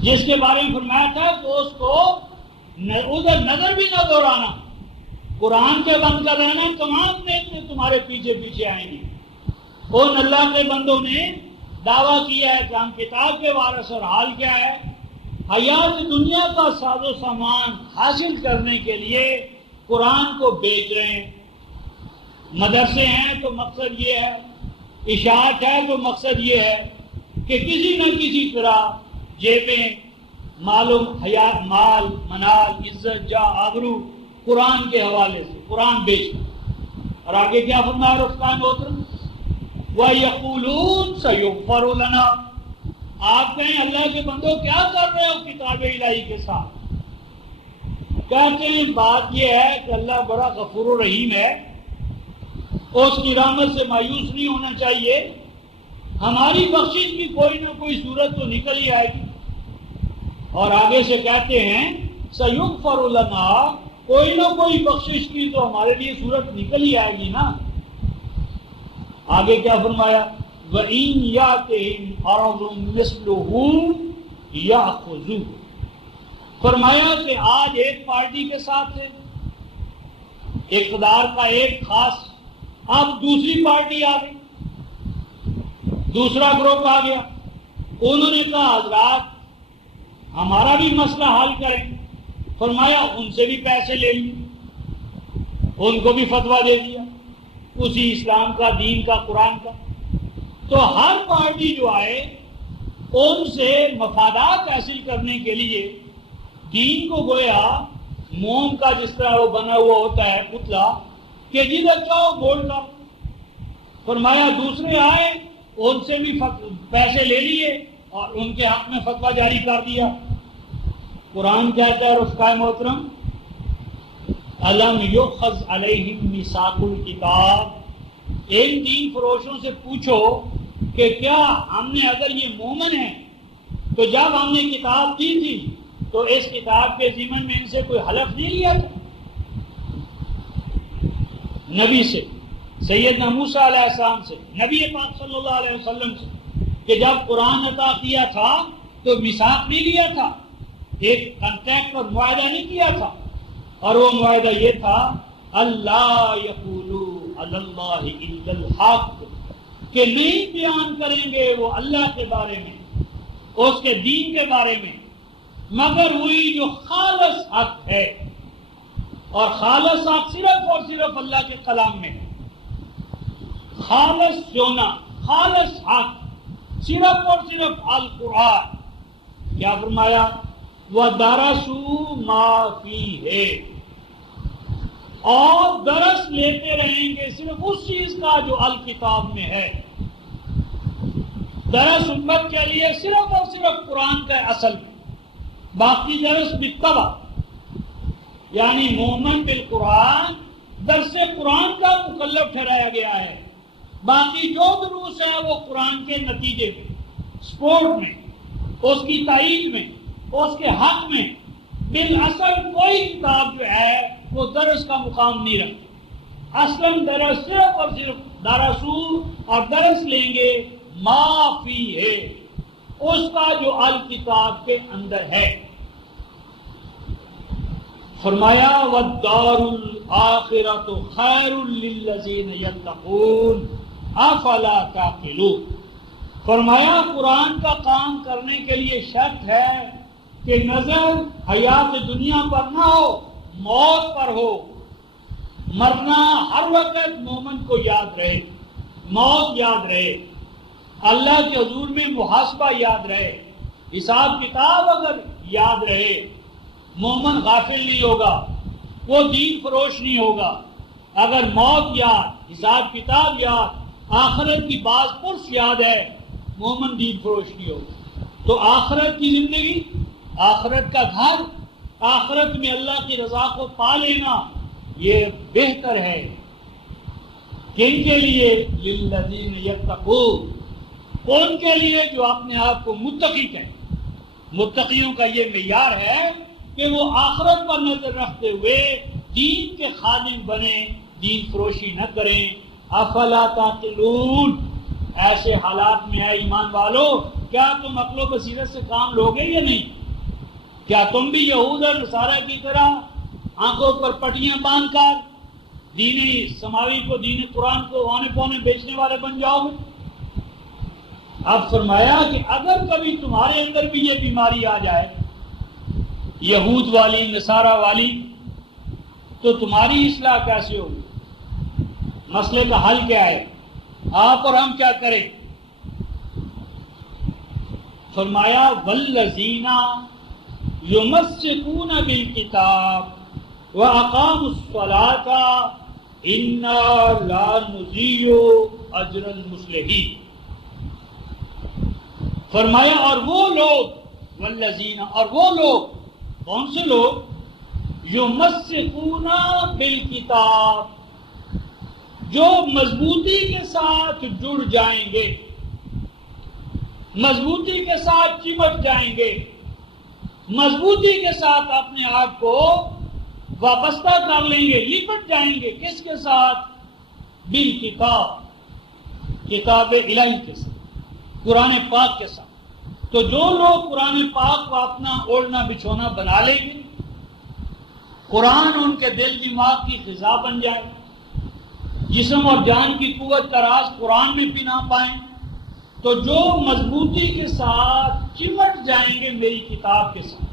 جس کے بارے میں فرمایا تھا کہ اس کو ادھر نظر بھی نہ دوڑانا، قرآن کے بند کر رہنا، تمام نیتیں تمہارے پیچھے پیچھے آئیں گی۔ ان اللہ کے بندوں نے دعویٰ کیا ہے کہ ہم کتاب کے وارث، اور حال کیا ہے؟ حیات دنیا کا ساز و سامان حاصل کرنے کے لیے قرآن کو بیچ رہے ہیں۔ مدرسے ہیں تو مقصد یہ ہے، اشاعت ہے تو مقصد یہ ہے کہ کسی نہ کسی طرح جیبیں، معلوم حیات، مال منال، عزت، جاہ، آبرو قرآن کے حوالے سے قرآن بیچنا۔ اور آگے کیا فرمایا رفتہ محترم؟ وَيَقُولُونَ سَيُغْفَرُ لَنَا۔ آپ کہیں اللہ کے بندوں کیا کر رہے ہو کتاب الہی کے ساتھ؟ کہتے ہیں بات یہ ہے کہ اللہ بڑا غفور و رحیم ہے، اس کی رحمت سے مایوس نہیں ہونا چاہیے، ہماری بخشش کی کوئی نہ کوئی صورت تو نکل ہی آئے گی۔ اور آگے سے کہتے ہیں سَيُغْفَرُ لَنَا، کوئی نہ کوئی بخشش کی تو ہمارے لیے صورت نکل ہی آئے گی نا۔ آگے کیا فرمایا؟ وَإِن يَأْتِهِمْ عَرَضٌ مِثْلُهُ يَأْخُذُوهُ۔ فرمایا کہ آج ایک پارٹی کے ساتھ تھے، اقتدار کا ایک خاص، اب دوسری پارٹی آ گئی، دوسرا گروپ آ گیا، انہوں نے کہا حضرات ہمارا بھی مسئلہ حل کریں۔ فرمایا ان سے بھی پیسے لے لیے، ان کو بھی فتویٰ دے دیا اسی اسلام کا، دین کا، قرآن کا۔ تو ہر پارٹی جو آئے ان سے مفادات حاصل کرنے کے لیے دین کو گویا موم کا جس طرح وہ بنا ہوا ہوتا ہے پتلا کہ جدھر چاہو بول ڈالو۔ فرمایا دوسرے آئے ان سے بھی پیسے لے لیے اور ان کے حق میں فتویٰ جاری کر دیا۔ قرآن کہتا ہے رفقائے محترم الم یؤخذ علیہم میثاق الکتاب، ان دین فروشوں سے پوچھو کہ کیا ہم نے، اگر یہ مومن ہیں تو جب ہم نے کتاب دی تھی تو اس کتاب کے ضمن میں ان سے کوئی حلف نہیں لیا تھا نبی سے، سیدنا موسیٰ علیہ السلام سے، نبی پاک صلی اللہ علیہ وسلم سے، کہ جب قرآن عطا کیا تھا تو میثاق نہیں لیا تھا، ایک کنٹریکٹ اور معاہدہ نہیں کیا تھا، اور وہ معاہدہ یہ تھا اللہ یقولوا علی اللہ الا الحق، کہ نہیں بیان کریں گے وہ اللہ کے بارے میں، اس کے دین کے بارے میں، مگر وہی جو خالص حق ہے، اور خالص حق صرف اور صرف اللہ کے کلام میں ہے، خالص سونا، خالص حق صرف اور صرف القرآن۔ کیا فرمایا؟ وَدَرَسُوا مَا فِيهِ، اور درس لیتے رہیں گے صرف اس چیز کا جو الکتاب میں ہے۔ درس امت کے لیے صرف اور صرف قرآن کا اصل، باقی درس بالطبع، یعنی مومن بالقرآن درس قرآن کا مکلف ٹھہرایا گیا ہے، باقی جو دروس ہے وہ قرآن کے نتیجے میں، سپورٹ میں، اس کی تائید میں، اس کے حق میں۔ بالاصل کوئی کتاب جو ہے وہ درس کا مقام نہیں رکھتی، اصلاً درس صرف اور صرف درسو، اور درس لیں گے ما فی ہے، اس کا جو الکتاب کے اندر ہے۔ فرمایا والدار الآخرۃ خیر للذین یتقون افلا تعقلون۔ فرمایا قرآن کا کام کرنے کے لیے شرط ہے کہ نظر حیات دنیا پر نہ ہو، موت پر ہو۔ مرنا ہر وقت مومن کو یاد رہے، موت یاد رہے، اللہ کے حضور میں محاسبہ یاد رہے، حساب کتاب اگر یاد رہے، مومن غافل نہیں ہوگا، وہ دین فروش نہیں ہوگا۔ اگر موت یاد، حساب کتاب یاد، آخرت کی باز پرس یاد ہے، مومن دین فروش نہیں ہوگا۔ تو آخرت کی زندگی، آخرت کا گھر، آخرت میں اللہ کی رضا کو پا لینا، یہ بہتر ہے۔ کن کے لیے؟ للذین یتقون، ان کے لیے جو اپنے آپ کو متقی کہیں۔ متقیوں کا یہ معیار ہے کہ وہ آخرت پر نظر رکھتے ہوئے دین کے خادم بنے، دین فروشی نہ کریں۔ افلا تعقلون، ایسے حالات میں ہے ایمان والو، کیا تم عقل و بصیرت سے کام لوگے یا نہیں؟ کیا تم بھی یہود اور نصارہ کی طرح آنکھوں پر پٹیاں باندھ کر دینی سماوی کو، دینی قرآن کو آنے پونے بیچنے والے بن جاؤ گے؟ اب فرمایا کہ اگر کبھی تمہارے اندر بھی یہ بیماری آ جائے یہود والی، نصارہ والی، تو تمہاری اصلاح کیسے ہوگی؟ مسئلے کا حل کیا ہے؟ آپ اور ہم کیا کریں؟ فرمایا والذین یمسکون بالکتاب واقاموا الصلاۃ انا لا نضیع اجر المصلحین۔ فرمایا اور وہ لوگ، والذین، اور وہ لوگ، کون سے لوگ؟ یمسکون بالکتاب، جو مضبوطی کے ساتھ جڑ جائیں گے، مضبوطی کے ساتھ چمٹ جائیں گے، مضبوطی کے ساتھ اپنے آپ کو وابستہ کر لیں گے، لپٹ جائیں گے۔ کس کے ساتھ؟ بالکتاب، کتاب الہی کے ساتھ، قرآن پاک کے ساتھ۔ تو جو لوگ قرآن پاک کو اپنا اوڑھنا بچھونا بنا لیں گے، قرآن ان کے دل دماغ کی غذا بن جائے، جسم اور جان کی قوت کا راز قرآن میں پنا پائیں، تو جو مضبوطی کے ساتھ چمٹ جائیں گے میری کتاب کے ساتھ۔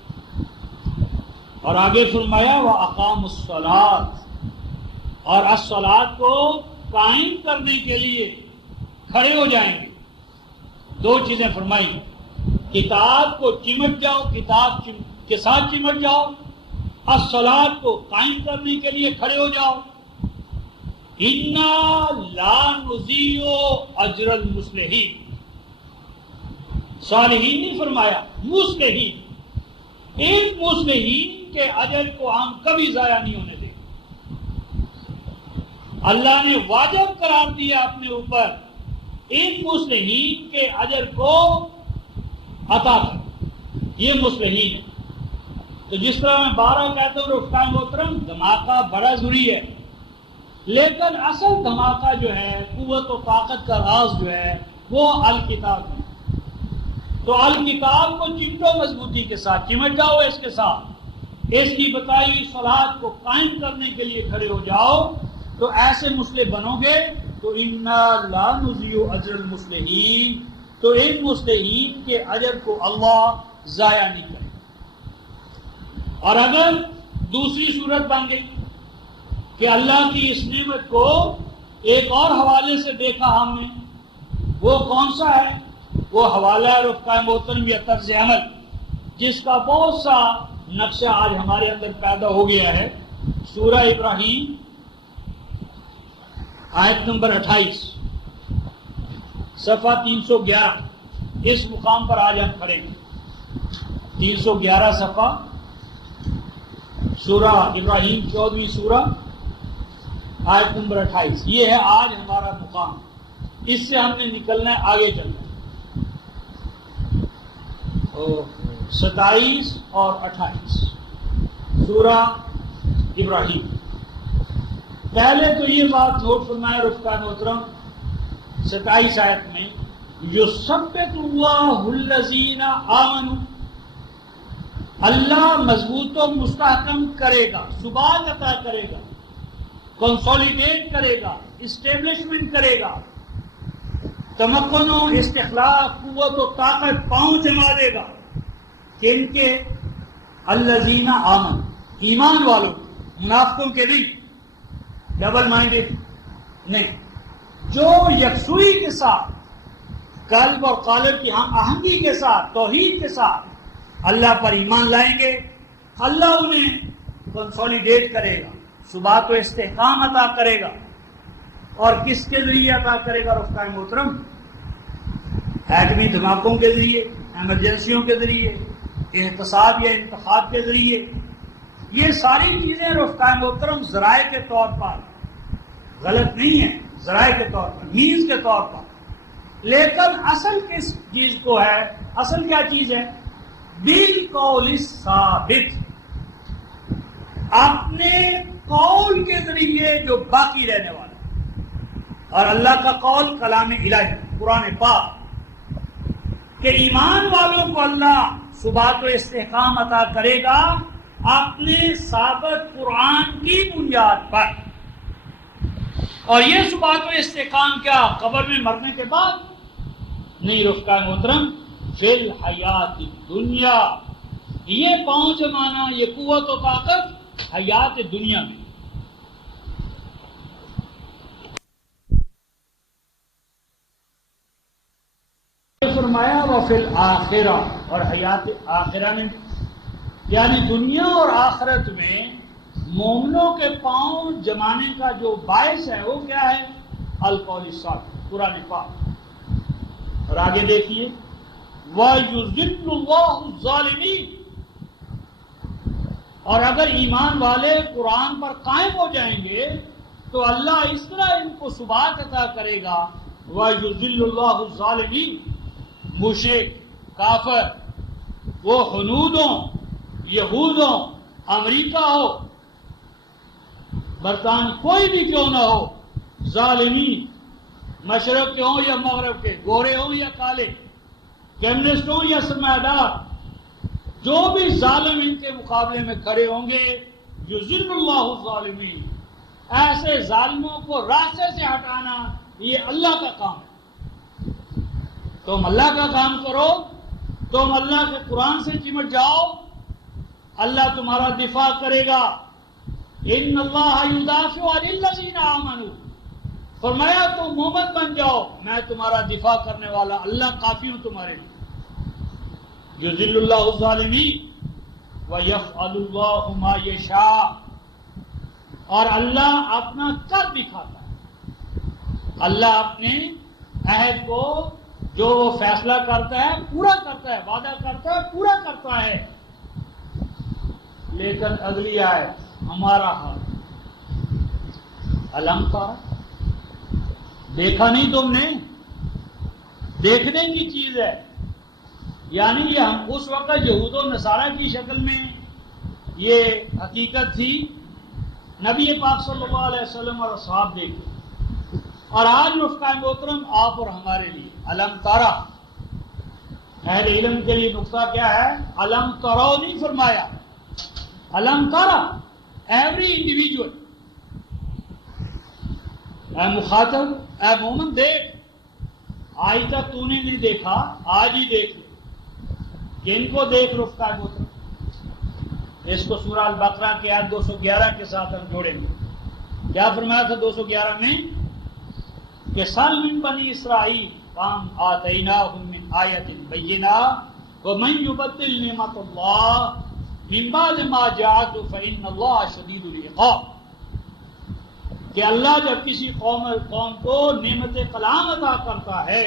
اور آگے فرمایا وَأَقَامُوا الصَّلَاةَ، اور الصلاۃ کو قائم کرنے کے لیے کھڑے ہو جائیں گے۔ دو چیزیں فرمائی، کتاب کو چمٹ جاؤ، کتاب کے ساتھ چمٹ جاؤ، الصلاۃ کو قائم کرنے کے لیے کھڑے ہو جاؤ۔ اِنَّا لَا نُضِيعُ أَجْرَ الْمُصْلِحِينَ، صالحین نے فرمایا، مصلحین، ان مصلحین کے اجر کو ہم کبھی ضائع نہیں ہونے دیں گے۔ اللہ نے واجب قرار دیا اپنے اوپر ان مصلحین کے اجر کو عطا کر، یہ مصلحین ہیں۔ تو جس طرح میں بارہ کہتا ہوں رفقائے محترم، دھماکہ بڑا ضروری ہے، لیکن اصل دھماکہ جو ہے، قوت و طاقت کا راز جو ہے، وہ الکتاب ہے۔ تو الکتاب کو چمٹو مضبوطی کے ساتھ، چمٹ جاؤ اس کے ساتھ، اس کی بتائی ہوئی صلاۃ کو قائم کرنے کے لیے کھڑے ہو جاؤ، تو ایسے مصلح بنو گے تو انا لا نضیع اجر المصلحین، تو ان مصلحین کے اجر کو اللہ ضائع نہیں کرے گا۔ اور اگر دوسری صورت بن گئی کہ اللہ کی اس نعمت کو ایک اور حوالے سے دیکھا ہم نے، وہ کون سا ہے؟ وہ حوالہ ہے رفقائے محترم یا طرز عمل، جس کا بہت سا نقشہ آج ہمارے اندر پیدا ہو گیا ہے۔ سورہ ابراہیم آیت نمبر 28، صفحہ 311، اس مقام پر آج ہم کھڑے ہیں۔ 311 صفحہ، سورہ ابراہیم 14ویں سورہ، آیت نمبر 28، یہ ہے آج ہمارا مقام۔ اس سے ہم نے نکلنا ہے، آگے چلنا ہے۔ 27 اور 28 سورہ ابراہیم۔ پہلے تو یہ بات نوٹ فرمائے رفقائے محترم، 27 آیت میں یثبت اللہ الذین آمنوا، اللہ مضبوط و مستحکم کرے گا، ثبات عطا کرے گا، کنسولیڈیٹ کرے گا، اسٹیبلشمنٹ کرے گا، تمکن و استخلاف، قوت و طاقت پاؤں جما دے گا کہ ان کے الذین آمن، ایمان والوں، منافقوں کے نہیں، ڈبل مائنڈڈ نہیں، جو یکسوئی کے ساتھ، قلب اور قالب کی ہم آہنگی کے ساتھ، توحید کے ساتھ اللہ پر ایمان لائیں گے، اللہ انہیں کنسولیڈیٹ کرے گا، ثبات و استحکام عطا کرے گا۔ اور کس کے ذریعے عطا کرے گا رفقائے محترم؟ ایٹمی دھماکوں کے ذریعے، ایمرجنسیوں کے ذریعے، احتساب یا انتخاب کے ذریعے۔ یہ ساری چیزیں رفقائے محترم ذرائع کے طور پر غلط نہیں ہیں، ذرائع کے طور پر، مینز کے طور پر، لیکن اصل کس چیز کو ہے؟ اصل کیا چیز ہے؟ بالقول الثابت، اپنے قول کے ذریعے جو باقی رہنے والا، اور اللہ کا قول کلام الہی، قرآن پاک، کہ ایمان والوں کو اللہ ثبات و استحکام عطا کرے گا اپنے ثابت قرآن کی بنیاد پر. اور یہ ثبات و استحکام کیا قبر میں مرنے کے بعد نہیں رفقا محترم، فی الحیات دنیا. یہ 5 معنی، یہ قوت و طاقت حیات دنیا میں. فرمایا وفی الآخرہ، اور حیات آخرہ میں، یعنی دنیا اور آخرت میں مومنوں کے پاؤں جمانے کا جو باعث ہے وہ کیا ہے؟ القول الصالح، قرآن پاک. اور آگے دیکھیے وَيُذِلُّ اللَّهُ الظَّالِمِينَ. اور اگر ایمان والے قرآن پر قائم ہو جائیں گے تو اللہ اس طرح ان کو ثبات عطا کرے گا. وَيُذِلُّ اللَّهُ الظَّالِمِينَ. مشرک، کافر، وہ ہنودوں، یہودوں، امریکہ ہو، برطانیہ، کوئی بھی کیوں نہ ہو، ظالمین، مشرق کے ہوں یا مغرب کے، گورے ہوں یا کالے، کمیونسٹ ہوں یا سرمایہ دار، جو بھی ظالم ان کے مقابلے میں کھڑے ہوں گے، یذل اللہ الظالمین. ایسے ظالموں کو راستے سے ہٹانا یہ اللہ کا کام ہے. تم اللہ کا کام کرو، تم اللہ کے قرآن سے چمٹ جاؤ، اللہ تمہارا دفاع کرے گا. ان اللہ یدافع عن الذین آمنوا. فرمایا تم مومن بن جاؤ، میں تمہارا دفاع کرنے والا اللہ کافی ہوں تمہارے لیے. یذل اللہ الظالمین ویفعل اللہ ما یشاء. اور اللہ اپنا کر دکھاتا ہے. اللہ اپنے عہد کو جو وہ فیصلہ کرتا ہے پورا کرتا ہے، وعدہ کرتا ہے پورا کرتا ہے. لیکن اگلی آیت ہمارا حال علم کا دیکھا نہیں تم نے؟ دیکھنے کی چیز ہے. یعنی یہ ہم اس وقت یہود و نصارہ کی شکل میں یہ حقیقت تھی. نبی پاک صلی اللہ علیہ وسلم اور اصحاب دیکھے، اور آج رفقا محترم آپ اور ہمارے لیے علم تارا. اہل علم کے لیے نقطہ کیا ہے؟ علم ترو نہیں فرمایا، علم تارا. ایوری انڈیویجول، اے مخاطب، اے مومن دیکھ. آج تک تو نے نہیں دیکھا، آج ہی دیکھ لے. کن کو دیکھ رفقا محترم؟ اس کو سورہ البقرہ کے آیت 211 کے ساتھ ہم جوڑیں گے. کیا فرمایا تھا 211 میں؟ کہ سل من بنی اسرائیل قام آتیناہم من آیت بینہ ومن یبدل نعمت اللہ من بعد ما جاءت فإن اللہ شدید العقاب. کہ اللہ جب کسی قوم کو نعمت کلام عطا کرتا ہے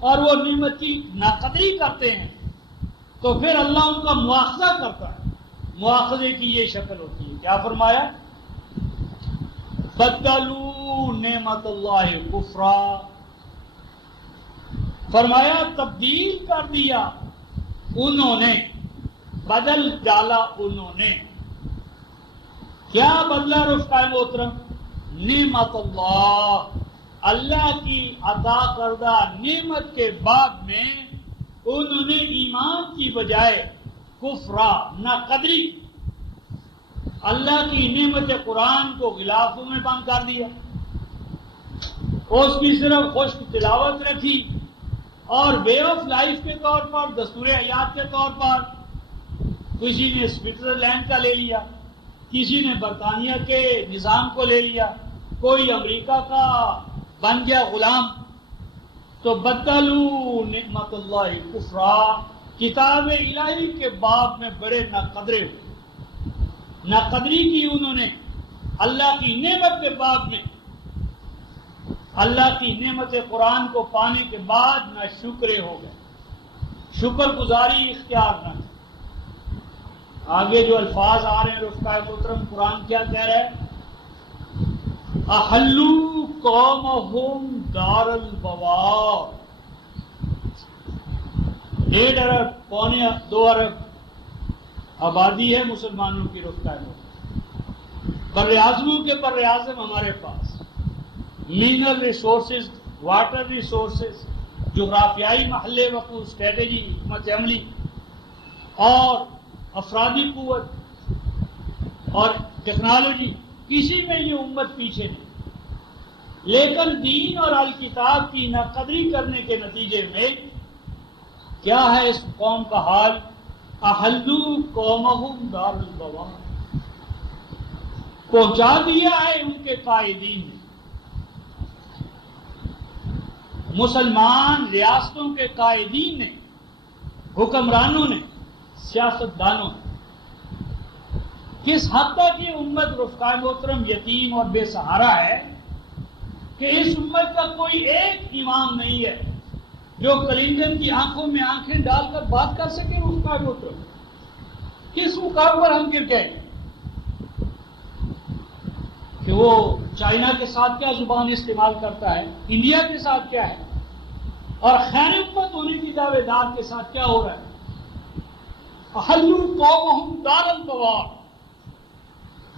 اور وہ نعمت کی ناقدری کرتے ہیں تو پھر اللہ ان کا مواخذہ کرتا ہے. مواخذے کی یہ شکل ہوتی ہے. کیا فرمایا؟ بدلوا نعمت اللہ کفرا. فرمایا تبدیل کر دیا انہوں نے، بدل ڈالا انہوں نے. کیا بدلا رفقا محترم؟ نعمت اللہ، اللہ کی عطا کردہ نعمت کے بعد میں انہوں نے ایمان کی بجائے کفرا، ناقدری، اللہ کی نعمت قرآن کو غلافوں میں بند کر دیا. اس کی صرف خشک تلاوت رکھی اور وے آف لائف کے طور پر، دستور حیات کے طور پر. کسی نے سوئٹزرلینڈ کا لے لیا، کسی نے برطانیہ کے نظام کو لے لیا، کوئی امریکہ کا بن گیا غلام. تو بدلوا نعمت اللہ کفرا. کتاب الہی کے باب میں بڑے ناقدرے ہوئے، ناقدری کی انہوں نے اللہ کی نعمت کے باب میں. اللہ کی نعمت قرآن کو پانے کے بعد نہ شکرے ہو گئے، شکر گزاری اختیار نہ کی. آگے جو الفاظ آ رہے ہیں رفقا محترم، قرآن کیا کہہ رہا ہے؟ احلوا قومہم دار البوار. 1.5 ارب، پونے 2 ارب آبادی ہے مسلمانوں کی. رفقا بر اعظموں کے بر اعظم ہمارے پاس منرل ریسورسز، واٹر ریسورسز، جغرافیائی محل وقوع، اسٹریٹجی، حکمت عملی، اور افرادی قوت اور ٹیکنالوجی، کسی میں یہ امت پیچھے نہیں، لیکن دین اور الکتاب کی ناقدری کرنے کے نتیجے میں کیا ہے اس قوم کا حال؟ احلو قومہم دار البوار، پہنچا دیا ہے ان کے قائدین نے، مسلمان ریاستوں کے قائدین نے، حکمرانوں نے، سیاستدانوں نے، کس حد تک یہ امت رفقائے محترم یتیم اور بے سہارا ہے کہ اس امت کا کوئی ایک امام نہیں ہے جو کلنٹن کی آنکھوں میں آنکھیں ڈال کر بات کر سکے رفقائے محترم۔ کس مقام پر ہم گر گئے کہ وہ چائنا کے ساتھ کیا زبان استعمال کرتا ہے، انڈیا کے ساتھ کیا ہے، اور خیر امت ہونے کی دعوے دار کے ساتھ کیا ہو رہا ہے؟ احلو قومہم دار البوار،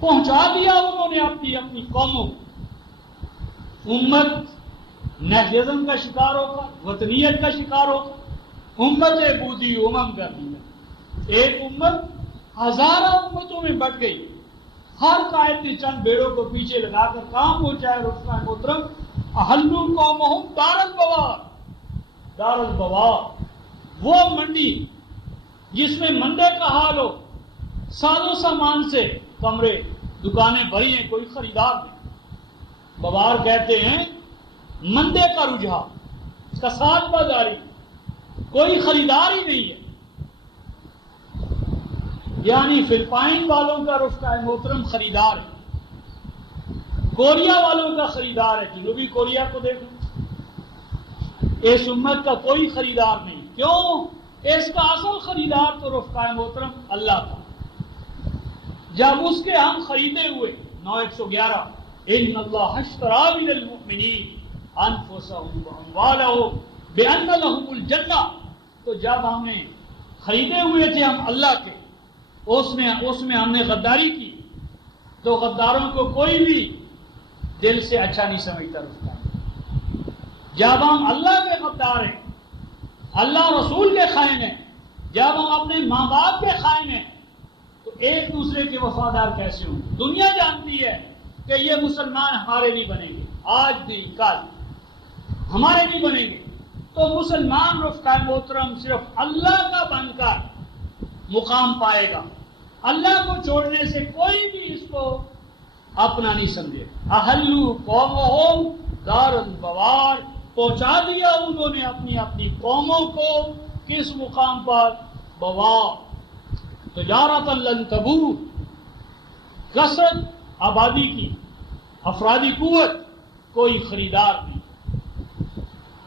پہنچا دیا انہوں نے اپنی قوموں کو۔ امت نیشنلزم کا شکار ہو کر، وطنیت کا شکار ہو کر امت بودی امم کر دیا، ایک امت ہزاروں امتوں میں بٹ گئی۔ ہر قائد نے چند بیڑوں کو پیچھے لگا کر کہاں پہنچایا رفقائے محترم؟ احلو قومہم دار البوار، دار البوار، وہ منڈی جس میں مندے کا حال ہو، ساز و سامان سے کمرے دکانیں بھری ہیں، کوئی خریدار نہیں۔ بوار کہتے ہیں مندے کا رجحان، کساد بازاری، کوئی خریدار ہی نہیں ہے۔ یعنی فلپائن والوں کا رفقائے محترم خریدار ہے، کوریا والوں کا خریدار ہے، جنوبی کوریا کو دیکھو، اس امت کا کوئی خریدار نہیں۔ کیوں؟ اس کا اصل خریدار تو رفقائے محترم اللہ تھا۔ جب اس کے ہم خریدے ہوئے 9:111 ان اللہ اشتری من المؤمنین انفسهم واموالهم بان لهم الجنہ، تو جب ہم نے خریدے ہوئے تھے ہم اللہ کے، اس میں ہم نے غداری کی، تو غداروں کو کوئی بھی دل سے اچھا نہیں سمجھتا رکھتا۔ جب ہم اللہ کے غدار ہیں، اللہ رسول کے خائن ہیں، جب ہم اپنے ماں باپ کے خائن ہیں، تو ایک دوسرے کے وفادار کیسے ہوں؟ دنیا جانتی ہے کہ یہ مسلمان ہمارے نہیں بنیں گے، آج نہیں کل ہمارے نہیں بنیں گے، تو مسلمان رفقائے محترم صرف اللہ کا بن کر مقام پائے گا، اللہ کو چھوڑنے سے کوئی بھی اس کو اپنا نہیں سمجھے۔ احلو قومہم دار البوار، پہنچا دیا انہوں نے اپنی قوموں کو کس مقام پر؟ بوار، تجارت لن تبور، کثرت آبادی کی، افرادی قوت، کوئی خریدار نہیں۔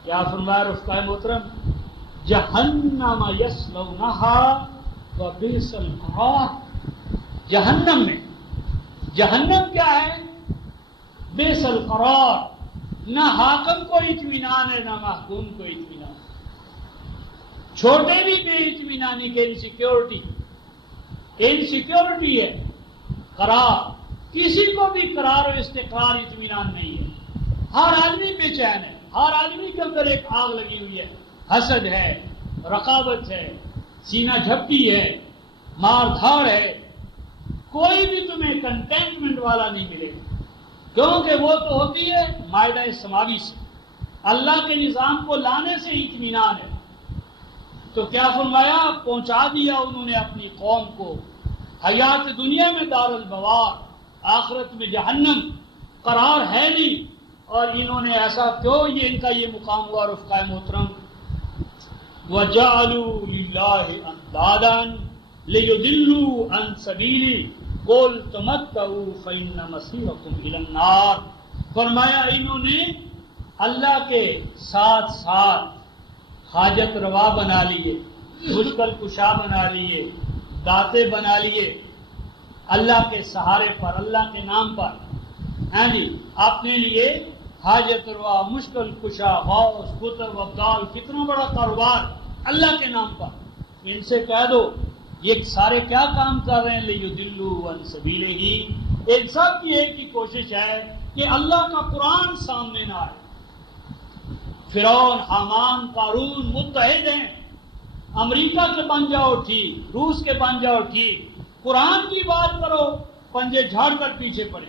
کیا فرمایا رفقائے محترم؟ جہنم یصلونہا وبئس القرار، جہنم میں، جہنم کیا ہے؟ بئس القرار، نہ حاکم کو اطمینان ہے نہ محکوم کو اطمینان، چھوٹے بھی بے اطمینانی کے انسیکیورٹی ہے، قرار، کسی کو بھی قرار و استقرار اطمینان نہیں ہے، ہر آدمی بے چین ہے، ہر آدمی کے اندر ایک آگ لگی ہوئی ہے، حسد ہے، رقابت ہے، سینہ جھپٹی ہے، مار دھاڑ ہے، کوئی بھی تمہیں کنٹینٹمنٹ والا نہیں ملے گا، کیونکہ وہ تو ہوتی ہے معاہدہ سماوی سے، اللہ کے نظام کو لانے سے اطمینان ہے۔ تو کیا فرمایا؟ پہنچا دیا انہوں نے اپنی قوم کو حیات دنیا میں دار البوار، آخرت میں جہنم، قرار ہے نہیں، اور انہوں نے ایسا کیوں ان کا یہ مقام ہوا رفقائے محترم؟ وَجَعَلُوا لِلَّهِ أَنْدَادًا لِيُضِلُّوا عَنْ سَبِيلِهِ قُلْ تَمَتَّعُوا فَإِنَّ مَصِيرَكُمْ إِلَى النَّارِ، فرمایا انہوں نے اللہ کے ساتھ ساتھ حاجت روا بنا لیے، مشکل کشا بنا لیے، داتے بنا لیے، اللہ کے سہارے پر، اللہ کے نام پر، ہاں جی، اپنے لیے حاجت روا، مشکل کشا، غوث، قطب، ابدال، کتنا بڑا کاروبار اللہ کے نام پر۔ ان سے کہہ دو یہ سارے کیا کام کر رہے ہیں؟ لیضلوا عن سبیلہ، ان سب کی ایک ہی کوشش ہے کہ اللہ کا قرآن سامنے نہ آئے۔ فرعون، حامان، قارون متحد ہیں امریکہ کے بن جاؤ ٹھیک، روس کے بن جاؤ ٹھیک، قرآن کی بات کرو پنجے جھاڑ کر پیچھے پڑے۔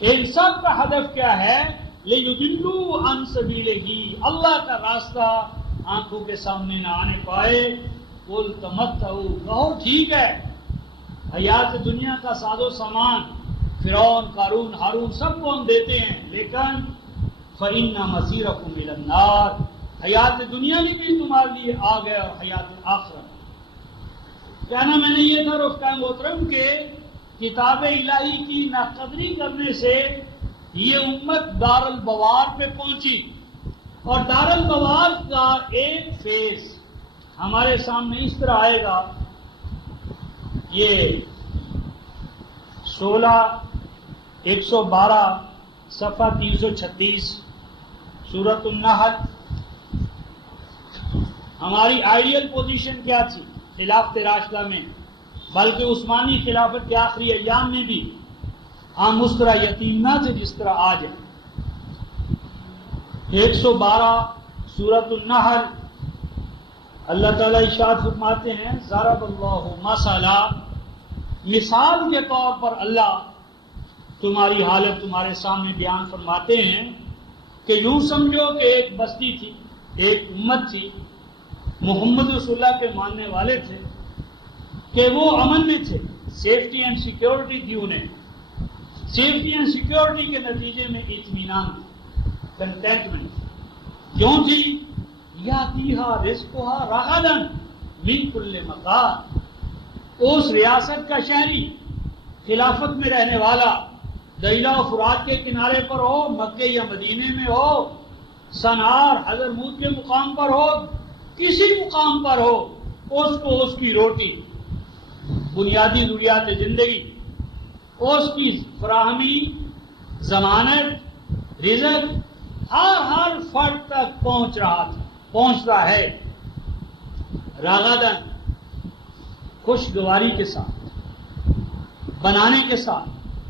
ان سب کا ہدف کیا ہے؟ لِيُضِلُّوا عَن سَبِيلِهِ، اللہ کا راستہ آنکھوں کے سامنے نہ آنے پائے۔ قُلْ تَمَتَّعُوا، کہو ٹھیک ہے، حیات دنیا کا ساز و سامان فرعون، قارون، ہارون سب کو ہم دیتے ہیں، لیکن فَإِنَّ مَصِيرَكُمْ إِلَى النَّارِ، حیات دنیا بھی تمہارے لیے آ گئے اور حیات آخرت۔ کہنا میں نے یہ تھا رفقاء محترم کہ کتاب الہی کی ناقدری کرنے سے یہ امت دار البوار پہ پہنچی، اور دار البوار کا ایک فیس ہمارے سامنے اس طرح آئے گا۔ یہ 112 صفحہ 336 سورۃ النحل۔ ہماری آئیڈیل پوزیشن کیا تھی خلافت راشدہ میں، بلکہ عثمانی خلافت کے آخری ایام میں بھی ہم اس طرح یتیم نہ تھے جس طرح آج ہے۔ 112 سورۃ النحل، اللہ تعالیٰ ارشاد فرماتے ہیں ضرب اللہ مثلا، مثال کے طور پر اللہ تمہاری حالت تمہارے سامنے بیان فرماتے ہیں کہ یوں سمجھو کہ ایک بستی تھی، ایک امت تھی، محمد رسول اللہ کے ماننے والے تھے کہ وہ امن میں تھے، سیفٹی اینڈ سیکیورٹی تھی انہیں، سیفٹی اینڈ سیکیورٹی کے نتیجے میں اطمینان، کنٹینٹمنٹ کیوں تھی؟ یاتیہا رزقہا رغداً من کل مکان، اس ریاست کا شہری خلافت میں رہنے والا دریائے فرات کے کنارے پر ہو، مکے یا مدینے میں ہو، سنار حضرموت کے مقام پر ہو، کسی مقام پر ہو، اس کو اس کی روٹی، بنیادی ضروریات زندگی، اس کی فراہمی، ضمانت، رزق ہر فرد تک پہنچ رہا تھا، پہنچتا ہے، راغدن، خوشگواری کے ساتھ، بنانے کے ساتھ،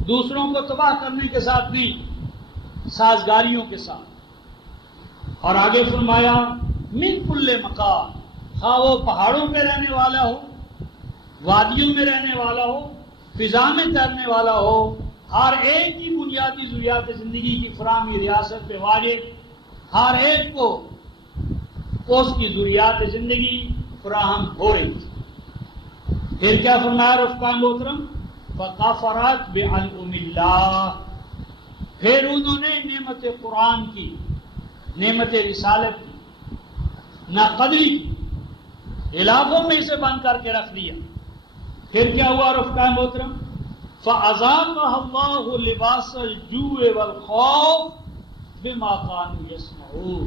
دوسروں کو تباہ کرنے کے ساتھ نہیں، سازگاریوں کے ساتھ۔ اور آگے فرمایا من کل مکان، خواہ وہ پہاڑوں پہ رہنے والا ہو، وادیوں میں رہنے والا ہو، فضا میں تیرنے والا ہو، ہر ایک کی بنیادی ضروریات زندگی کی فراہمی ریاست پہ واجب، ہر ایک کو اس کی ضروریات زندگی فراہم ہو رہی تھی۔ پھر کیا فرمایا رفقاء محترم؟ فَكَفَرَتْ بِأَنْعُمِ اللَّهِ، پھر انہوں نے نعمت قرآن کی، نعمت رسالت کی ناقدری کی، علاقوں میں اسے بند کر کے رکھ دیا۔ پھر کیا ہوا رفقاء محترم؟ فَأَذَاقَهَا اللَّهُ لِبَاسَ الْجُوعِ وَالْخَوْفِ بِمَا كَانُوا يَصْنَعُونَ،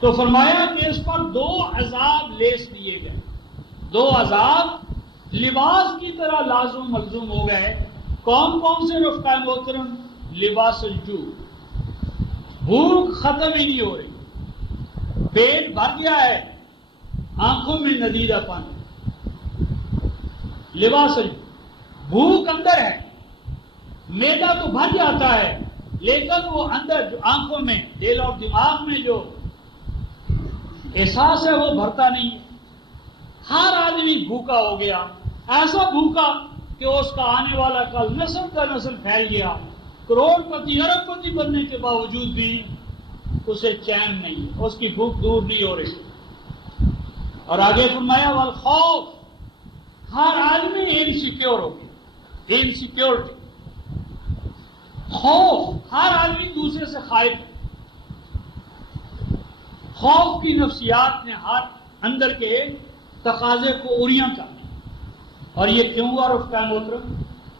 تو فرمایا کہ اس پر دو عذاب لیس دیے گئے، دو عذاب لباس کی طرح لازم ملزوم ہو گئے۔ کون کون سے رفقاء محترم؟ لباس الجوع، بھوک ختم ہی نہیں ہو رہی، پیٹ بھر گیا ہے، آنکھوں میں ندیدہ پن، لباس الجوع، بھوک اندر ہے، معدہ تو بھر جاتا ہے لیکن وہ اندر جو آنکھوں میں، دل اور دماغ میں جو احساس ہے وہ بھرتا نہیں ہے۔ ہر آدمی بھوکا ہو گیا، ایسا بھوکا کہ اس کا آنے والا کل نسل کا نسل پھیل گیا، کروڑ پتی ارب پتی بننے کے باوجود بھی اسے چین نہیں ہے، اس کی بھوک دور نہیں ہو رہی۔ اور آگے فرمایا والخوف، ہر آدمی انسیکیور ہو گیا، انسیکیورٹی، خوف، ہر آدمی دوسرے سے خائف ہے۔ خوف کی نفسیات نے ہر اندر کے تقاضے کو اوریاں کر دی۔ اور یہ کیوں ہوا رفقاء محترم؟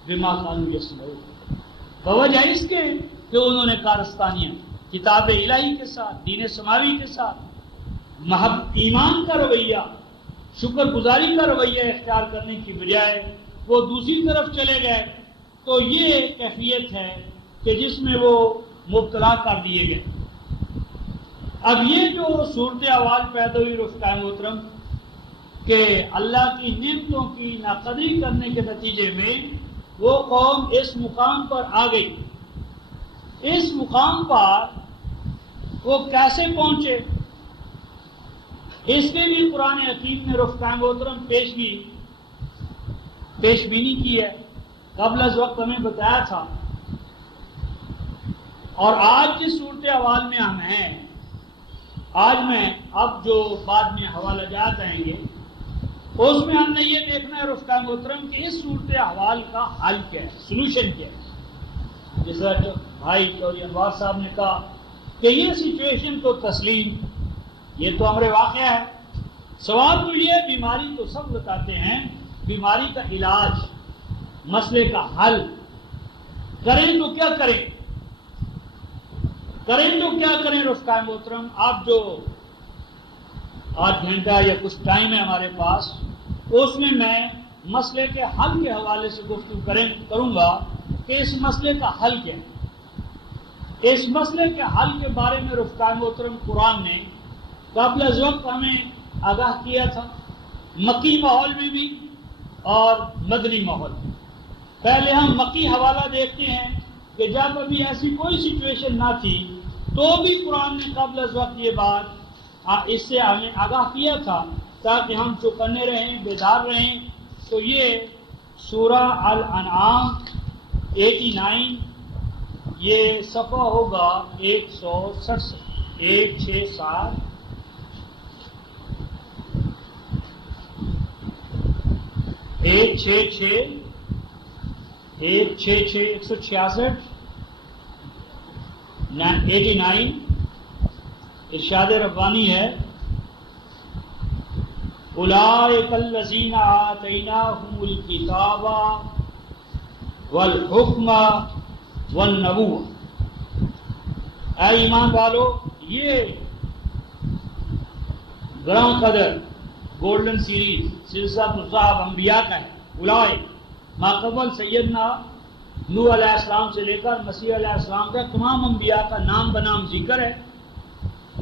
بما كانوا يصنعون، بوجہ اس کے کہ انہوں نے کارستانیاں کتاب الہی کے ساتھ، دین سماوی کے ساتھ ایمان کا رویہ، شکر گزاری کا رویہ اختیار کرنے کی بجائے وہ دوسری طرف چلے گئے، تو یہ کیفیت ہے کہ جس میں وہ مبتلا کر دیے گئے۔ اب یہ جو صورت احوال پیدا ہوئی رفقاء محترم کہ اللہ کی نعمتوں کی ناقدری کرنے کے نتیجے میں وہ قوم اس مقام پر آ گئی۔ اس مقام پر وہ کیسے پہنچے؟ اس کے بھی قرآن حکیم نے رفقائے محترم پیش بینی کی ہے، قبل از وقت ہمیں بتایا تھا۔ اور آج جس صورت احوال میں ہم ہیں، آج میں اب جو بعد میں حوالہ جات آئیں گے اس میں ہم نے یہ دیکھنا ہے رفقائے محترم کہ اس صورت احوال کا حل کیا ہے، سلوشن کیا ہے۔ جیسا بھائی چوری انوار صاحب نے کہا کہ یہ سچویشن تو تسلیم، یہ تو امر واقعہ ہے، سوال تو یہ بیماری تو سب بتاتے ہیں، بیماری کا علاج، مسئلے کا حل کریں تو کیا کریں، رفقائے محترم۔ آپ جو 8 گھنٹہ یا کچھ ٹائم ہے ہمارے پاس، اس میں مسئلے کے حل کے حوالے سے گفتگو کروں گا کہ اس مسئلے کا حل کیا ہے۔ اس مسئلے کے حل کے بارے میں رفقائے محترم قرآن نے قبل از وقت ہمیں آگاہ کیا تھا، مکی ماحول میں بھی اور مدنی ماحول میں۔ پہلے ہم مکی حوالہ دیکھتے ہیں کہ جب ابھی ایسی کوئی سچویشن نہ تھی تو بھی قرآن نے قبل از وقت یہ بات اس سے ہمیں آگاہ کیا تھا تاکہ ہم چوکنے رہیں، بیدار رہیں۔ تو یہ سورہ الانعام 89، یہ صفحہ ہوگا 167، 167 166 89 ارشاد ربانی ہے، اولئک الذین آتیناہم الکتاب والحکم والنبوۃ۔ اے ایمان والو، یہ گراں قدر گولڈن سیریز سلسلہ الصحاب انبیاء کا ہے۔ اولئک ماقبل سیدنا نوح علیہ السلام سے لے کر مسیح علیہ السلام کا تمام انبیاء کا نام بنام ذکر ہے۔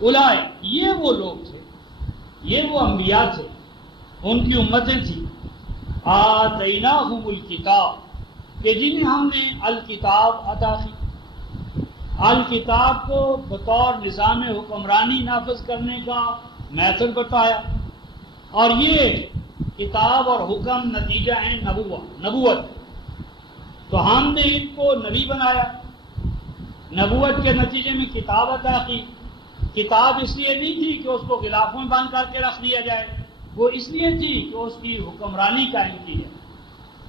اولئک یہ وہ لوگ تھے، یہ وہ انبیاء تھے، ان کی امتیں تھیں، آتیناہم الکتاب کہ جنہیں ہم نے الکتاب عطا کی، الکتاب کو بطور نظام حکمرانی نافذ کرنے کا میتھڈ بتایا، اور یہ کتاب اور حکم نتیجہ ہیں نبوت۔ تو ہم نے ان کو نبی بنایا، نبوت کے نتیجے میں کتاب عطا کی۔ کتاب اس لیے نہیں تھی کہ اس کو غلافوں میں باندھ کر کے رکھ دیا جائے، وہ اس لیے تھی کہ اس کی حکمرانی قائم کی ہے،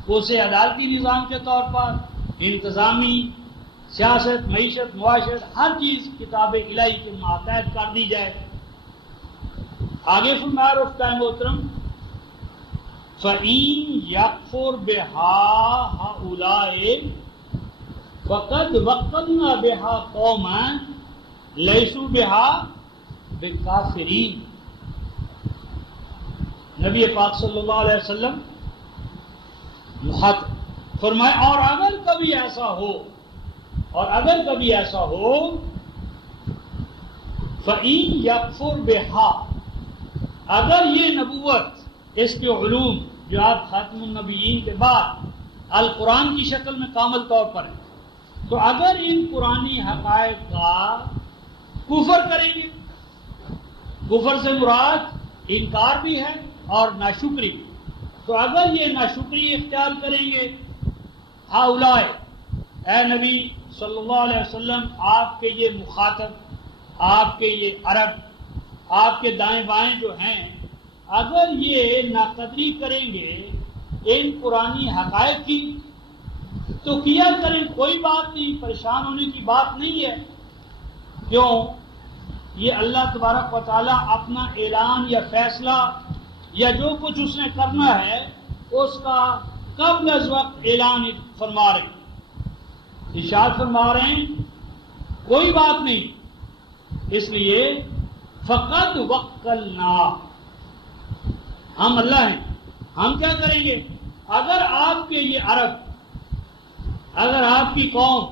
اسے عدالتی نظام کے طور پر انتظامی، سیاست، معیشت، معاشرت، ہر چیز کتاب الہی کے ماتحت کر دی جائے۔ آگے فرمایا رفقائے محترم، فَإِن يَكْفُرْ بِهَا هَؤُلَاءِ فَقَدْ وَكَّلْنَا بِهَا قَوْمًا لَيْسُوا بِهَا بِكَافِرِينَ۔ نبی پاک صلی اللہ علیہ وسلم فرمائے اور اگر کبھی ایسا ہو فَإِن يَكْفُرْ بِهَا، اگر یہ نبوت، اس کے علوم جو آپ خاتم النبیین کے بعد القرآن کی شکل میں کامل طور پر ہے، تو اگر ان قرآنی حقائق کا کفر کریں گے، کفر سے مراد انکار بھی ہے اور ناشکری بھی، تو اگر یہ ناشکری اختیار کریں گے، ہؤلاء، اے نبی صلی اللہ علیہ وسلم، آپ کے یہ مخاطب، آپ کے یہ عرب، آپ کے دائیں بائیں جو ہیں، اگر یہ ناقدری کریں گے ان قرآنی حقائق کی تو کیا کریں، کوئی بات نہیں، پریشان ہونے کی بات نہیں ہے۔ کیوں؟ یہ اللہ تبارک و تعالیٰ اپنا اعلان یا فیصلہ یا جو کچھ اس نے کرنا ہے اس کا قبل از وقت اعلان فرما رہے ہیں، ارشاد فرما رہے ہیں، کوئی بات نہیں۔ اس لیے فقد وکلنا، ہم اللہ ہیں، ہم کیا کریں گے؟ اگر آپ کے یہ عرب، اگر آپ کی قوم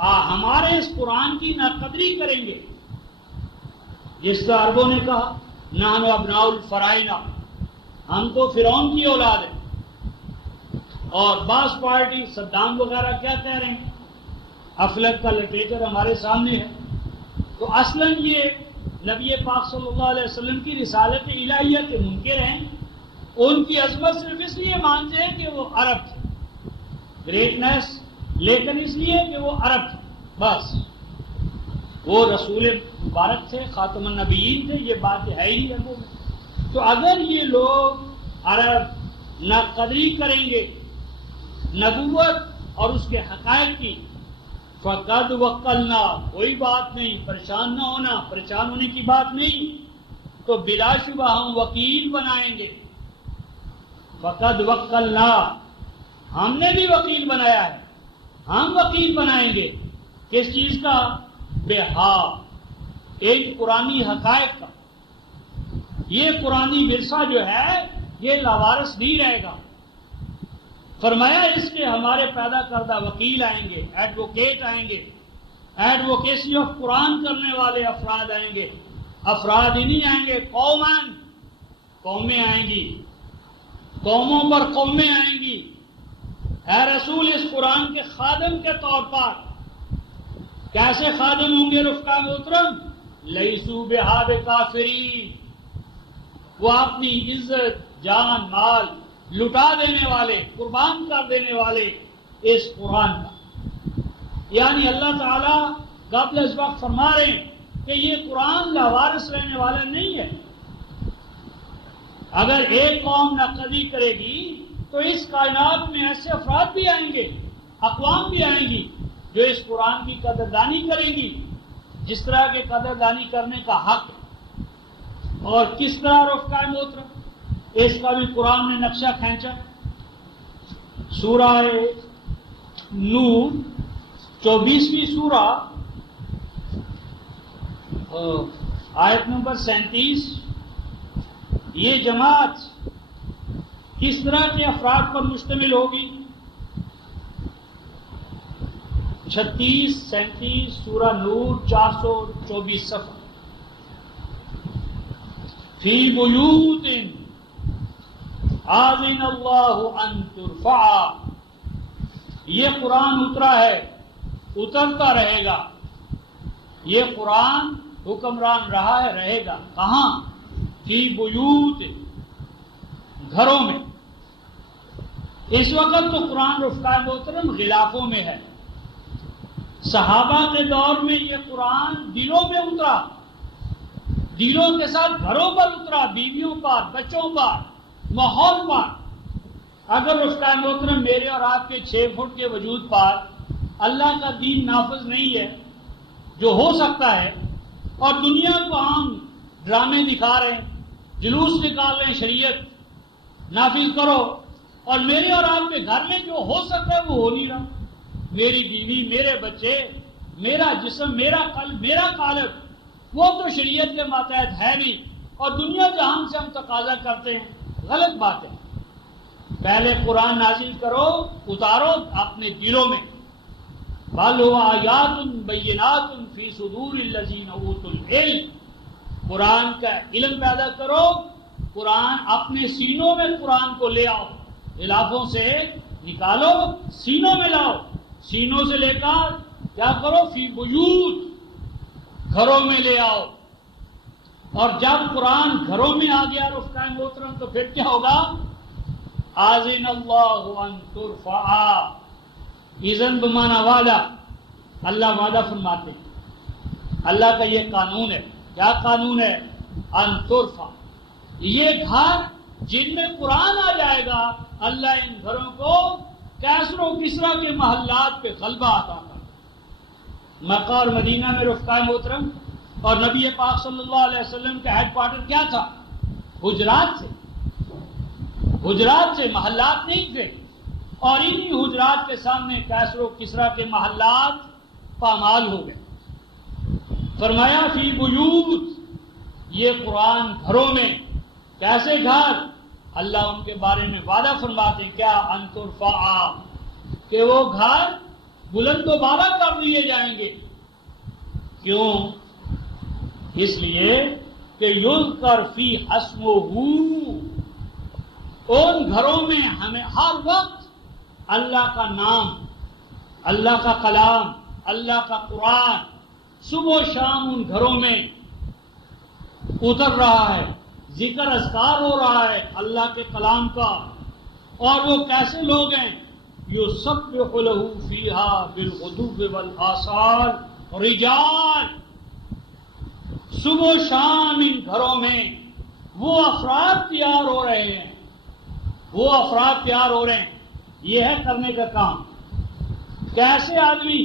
ہمارے اس قرآن کی ناقدری کریں گے، جس طرح عربوں نے کہا نحن ابناء الفرائنہ، ہم تو فرعون کی اولاد ہیں، اور بعض پارٹی صدام وغیرہ کیا کہہ رہے ہیں، افلک کا لٹریچر ہمارے سامنے ہے۔ تو اصلاً یہ نبی پاک صلی اللہ علیہ وسلم کی رسالت الہیہ کے منکر ہیں، ان کی عظمت صرف اس لیے مانتے ہیں کہ وہ عرب تھے، گریٹنس لیکن اس لیے کہ وہ عرب تھے، بس وہ رسول مبارک تھے، خاتم النبیین تھے، یہ بات ہے ہی نہیں ہے۔ تو اگر یہ لوگ عرب نہ قدری کریں گے نبوت اور اس کے حقائق کی، فقد وکلنا، کوئی بات نہیں، پریشان نہ ہونا، پریشان ہونے کی بات نہیں، تو بلا شبہ ہم وکیل بنائیں گے۔ فقد وکلنا، ہم نے بھی وکیل بنایا ہے، ہم وکیل بنائیں گے کس چیز کا؟ بہا، ایک قرآنی حقائق کا۔ یہ قرآنی ورثہ جو ہے یہ لاوارث نہیں رہے گا۔ فرمایا اس کے ہمارے پیدا کردہ وکیل آئیں گے، ایڈوکیٹ آئیں گے، ایڈوکیسی آف قرآن کرنے والے افراد آئیں گے، افراد ہی نہیں آئیں گے، قومیں آئیں گی، قوموں پر قومیں آئیں گی۔ اے رسول، اس قرآن کے خادم کے طور پر کیسے خادم ہوں گے رفقا محترم؟ لیسو بہا بکافرین، وہ اپنی عزت، جان، مال لٹا دینے والے، قربان کر دینے والے اس قرآن کا۔ یعنی اللہ تعالیٰ قبل اس وقت فرما رہے ہیں کہ یہ قرآن لاوارث رہنے والا نہیں ہے۔ اگر ایک قوم ناقدری کرے گی تو اس کائنات میں ایسے افراد بھی آئیں گے، اقوام بھی آئیں گی جو اس قرآن کی قدردانی کریں گی، جس طرح کے قدردانی کرنے کا حق ہے۔ اور کس طرح رفقائے محترم اس کا بھی قرآن نے نقشہ کھینچا۔ سورہ نور 24ویں سورہ آیت نمبر 37، یہ جماعت کس طرح کے افراد پر مشتمل ہوگی؟ 36 37 سورہ نور 424 صفحہ۔ فی بیوت آذن اللہ ان ترفع، یہ قرآن اترا ہے، اترتا رہے گا، یہ قرآن حکمران رہا ہے، رہے گا کہاں؟ فی بیوت، گھروں میں۔ اس وقت تو قرآن رفقائے محترم غلافوں میں ہے، صحابہ کے دور میں یہ قرآن دلوں میں اترا، دلوں کے ساتھ گھروں پر اترا، بیویوں پر، بچوں پر، ماحول پر۔ اگر رفقائے محترم میرے اور آپ کے 6 فٹ کے وجود پر اللہ کا دین نافذ نہیں ہے، جو ہو سکتا ہے، اور دنیا کو ہم ڈرامے دکھا رہے ہیں، جلوس نکال رہے ہیں، شریعت نافذ کرو، اور میرے اور آپ کے گھر میں جو ہو سکتا ہے وہ ہو نہیں رہا، میری بیوی، میرے بچے، میرا جسم، میرا قلب، میرا قالب، وہ تو شریعت کے ماتحت ہے نہیں، اور دنیا جہان سے ہم تقاضا کرتے ہیں، غلط بات ہے۔ پہلے قرآن نازل کرو، اتارو اپنے دلوں میں۔ بل هو آیات بینات فی صدور الذین اوتوا العلم، قرآن کا علم پیدا کرو، قرآن اپنے سینوں میں قرآن کو لے آؤ، غلافوں سے نکالو، سینوں میں لاؤ، سینوں سے لے کر کیا کرو؟ فی بیوت، گھروں میں لے آؤ۔ اور جب قرآن گھروں میں آ گیا رفقائے محترم تو پھر کیا ہوگا؟ آذن اللہ ان ترفع، اذن بمانا وعدہ، اللہ وعدہ فرماتے ہیں، اللہ کا یہ قانون ہے۔ کیا قانون ہے؟ ان ترفع، یہ گھر جن میں قرآن آ جائے گا، اللہ ان گھروں کو کیسر و کسرا کے محلات پہ غلبہ عطا کرے۔ مکہ اور مدینہ میں رفقائے محترم اور نبی پاک صلی اللہ علیہ وسلم کا ہیڈ کوارٹر کیا تھا؟ حجرات تھے، حجرات سے، محلات نہیں تھے، اور انہی حجرات کے سامنے کیسر و کسرا کے محلات پامال ہو گئے۔ فرمایا فی بیوت، یہ قرآن گھروں میں۔ کیسے گھر؟ اللہ ان کے بارے میں وعدہ فرماتے ہیں، کیا؟ ان ترفع، کہ وہ گھر بلند و بالا کر دیے جائیں گے۔ کیوں؟ اس لیے کہ یذکر فی اسمہ، ان گھروں میں ہمیں ہر وقت اللہ کا نام، اللہ کا کلام، اللہ کا قرآن صبح و شام ان گھروں میں اتر رہا ہے، ذکر اذکار ہو رہا ہے اللہ کے کلام کا. اور وہ کیسے لوگ ہیں؟ یسبح لہ فیہا بالغدو والآصال رجال، صبح و شام ان گھروں میں وہ افراد تیار ہو رہے ہیں، وہ افراد تیار ہو رہے ہیں. یہ ہے کرنے کا کام. کیسے آدمی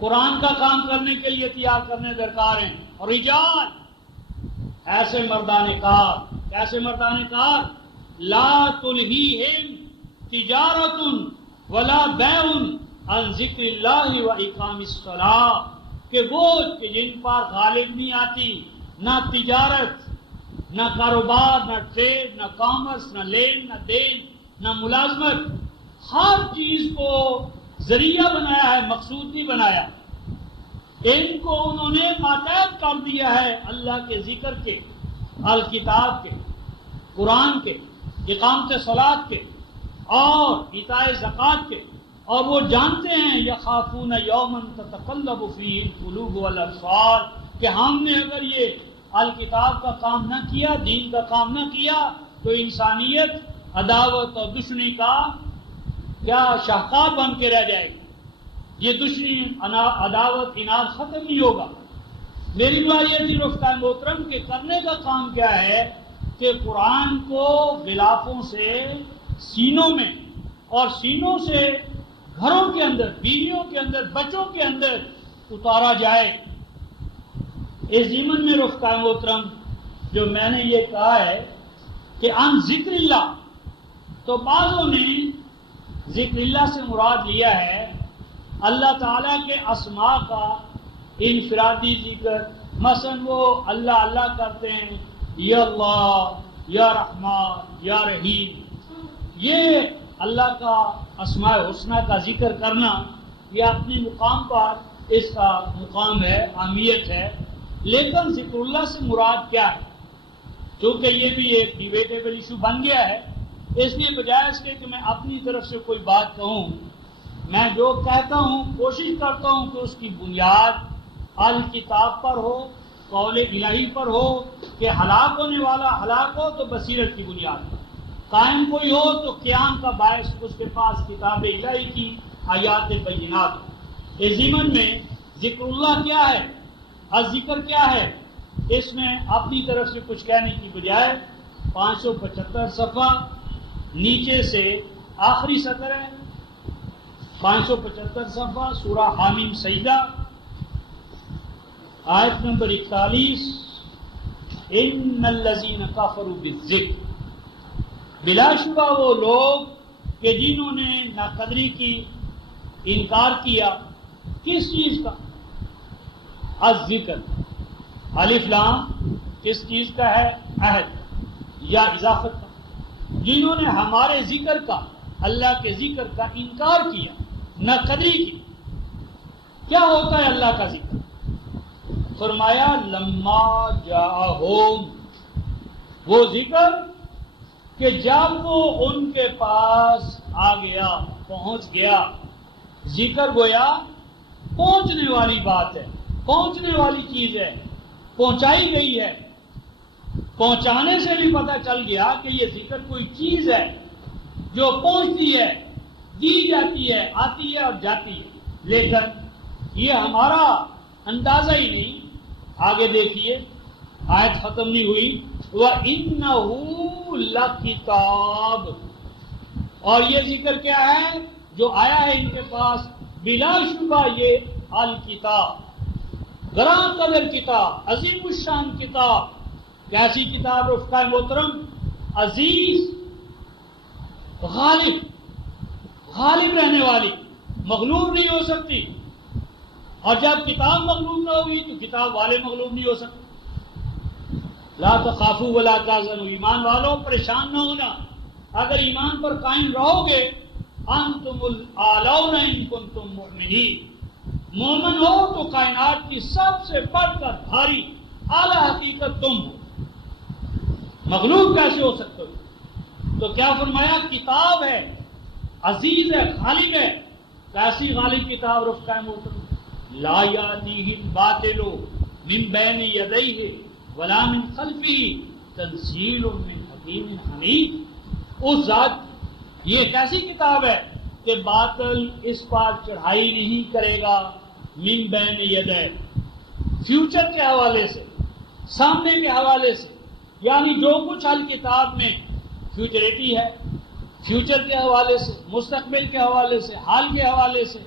قرآن کا کام کرنے کے لیے تیار کرنے درکار ہیں. اور رجال، ایسے مردان کار. کیسے مردان کار؟ لا تلہیہم تجارت ولا بیع عن ذکر اللہ و اقام الصلاۃ، کہ وہ کہ جن پر غالب نہیں آتی نہ تجارت، نہ کاروبار، نہ ٹریڈ، نہ کامرس، نہ لین، نہ دین، نہ ملازمت، ہر چیز کو ذریعہ بنایا ہے، مقصود نہیں بنایا. ان کو انہوں نے ماتحت کر دیا ہے اللہ کے ذکر کے، الکتاب کے، قرآن کے، اقامت صلاۃ کے اور ایتاء زکوٰۃ کے. اور وہ جانتے ہیں یخافون یوما تتقلب فیہ القلوب والابصار، کہ ہم نے اگر یہ الکتاب کا کام نہ کیا، دین کا کام نہ کیا، تو انسانیت عداوت اور دشمنی کا کیا شاہکار بن کے رہ جائے گی. یہ دشمنی، عداوت، اناد ختم نہیں ہوگا. میری دعا یہ تھی رفقائے محترم کہ کرنے کا کام کیا ہے کہ قرآن کو غلافوں سے سینوں میں اور سینوں سے گھروں کے اندر، بیویوں کے اندر، بچوں کے اندر اتارا جائے. اس ضمن میں رفقائے محترم جو میں نے یہ کہا ہے کہ عن ذکر اللہ، تو بعضوں نے ذکر اللہ سے مراد لیا ہے اللہ تعالیٰ کے اسماء کا انفرادی ذکر. مثلا وہ اللہ اللہ کرتے ہیں، یا اللہ، یا رحمان، یا رحیم. یہ اللہ کا اسماء حسنہ کا ذکر کرنا یہ اپنے مقام پر اس کا مقام ہے، اہمیت ہے. لیکن ذکر اللہ سے مراد کیا ہے؟ چونکہ یہ بھی ایک ڈیبیٹیبل ایشو بن گیا ہے، اس لیے بجائے اس کے کہ میں اپنی طرف سے کوئی بات کہوں، میں جو کہتا ہوں کوشش کرتا ہوں کہ اس کی بنیاد الکتاب پر ہو، قول الہی پر ہو، کہ ہلاک ہونے والا ہلاک ہو تو بصیرت کی بنیاد پر، قائم کوئی ہو تو قیام کا باعث اس کے پاس کتاب الہی کی آیات بینات ہو. اس ضمن میں ذکر اللہ کیا ہے، الذکر کیا ہے، اس میں اپنی طرف سے کچھ کہنے کی بجائے 575 صفحہ نیچے سے آخری سطر ہے، 575 صفحہ سورہ حامیم سجدہ، آیت نمبر 41، ان الذین کفروا بالذکر، بلا شبہ وہ لوگ کہ جنہوں نے ناقدری کی، انکار کیا. کس چیز کا؟ الذکر. الف لام کس چیز کا ہے؟ عہد یا اضافت کا. جنہوں نے ہمارے ذکر کا، اللہ کے ذکر کا انکار کیا، ناقدری کی. کیا ہوتا ہے اللہ کا ذکر؟ فرمایا لما جاءہم، وہ ذکر کہ جب وہ ان کے پاس آ گیا، پہنچ گیا. ذکر گویا پہنچنے والی بات ہے، پہنچنے والی چیز ہے، پہنچائی گئی ہے. پہنچانے سے بھی پتہ چل گیا کہ یہ ذکر کوئی چیز ہے جو پہنچتی ہے، دی جاتی ہے، آتی ہے اور جاتی ہے. لیکن یہ ہمارا اندازہ ہی نہیں. آگے دیکھیے، آیت ختم نہیں ہوئی. وَإِنَّهُ لَكِتَابٌ، اور یہ ذکر کیا ہے جو آیا ہے ان کے پاس؟ بلا شبہ یہ الکتاب، گراں قدر کتاب، عظیم الشان کتاب. کیسی کتاب رفقائے محترم؟ عزیز، غالب، غالب رہنے والی، مغلوب نہیں ہو سکتی. اور جب کتاب مغلوب نہ ہوئی تو کتاب والے مغلوب نہیں ہو سکتے. لا تخافوا ولا تحزنوا، ایمان والوں پریشان نہ ہونا، اگر ایمان پر قائم رہو گے. انتم الاعلون ان کنتم مؤمنین، مومن ہو تو کائنات کی سب سے بڑھ کر بھاری اعلیٰ حقیقت تم ہو. مغلوب کیسے ہو سکتے ہو؟ تو کیا فرمایا؟ کتاب ہے، عزیز ہے، غالب ہے. کیسی غالب کتاب رفقائے محترم؟ لا یاتیہ الباطل من بین یدیہ ولا من خلفی تنزیل من حکیم حمید. اس ذات کی یہ ایک ایسی کتاب ہے کہ باطل اس پر چڑھائی نہیں کرے گا. من بین یدہ، فیوچر کے حوالے سے، سامنے کے حوالے سے، یعنی جو کچھ الکتاب میں فیوچریٹی ہے، فیوچر کے حوالے سے، مستقبل کے حوالے سے، حال کے حوالے سے،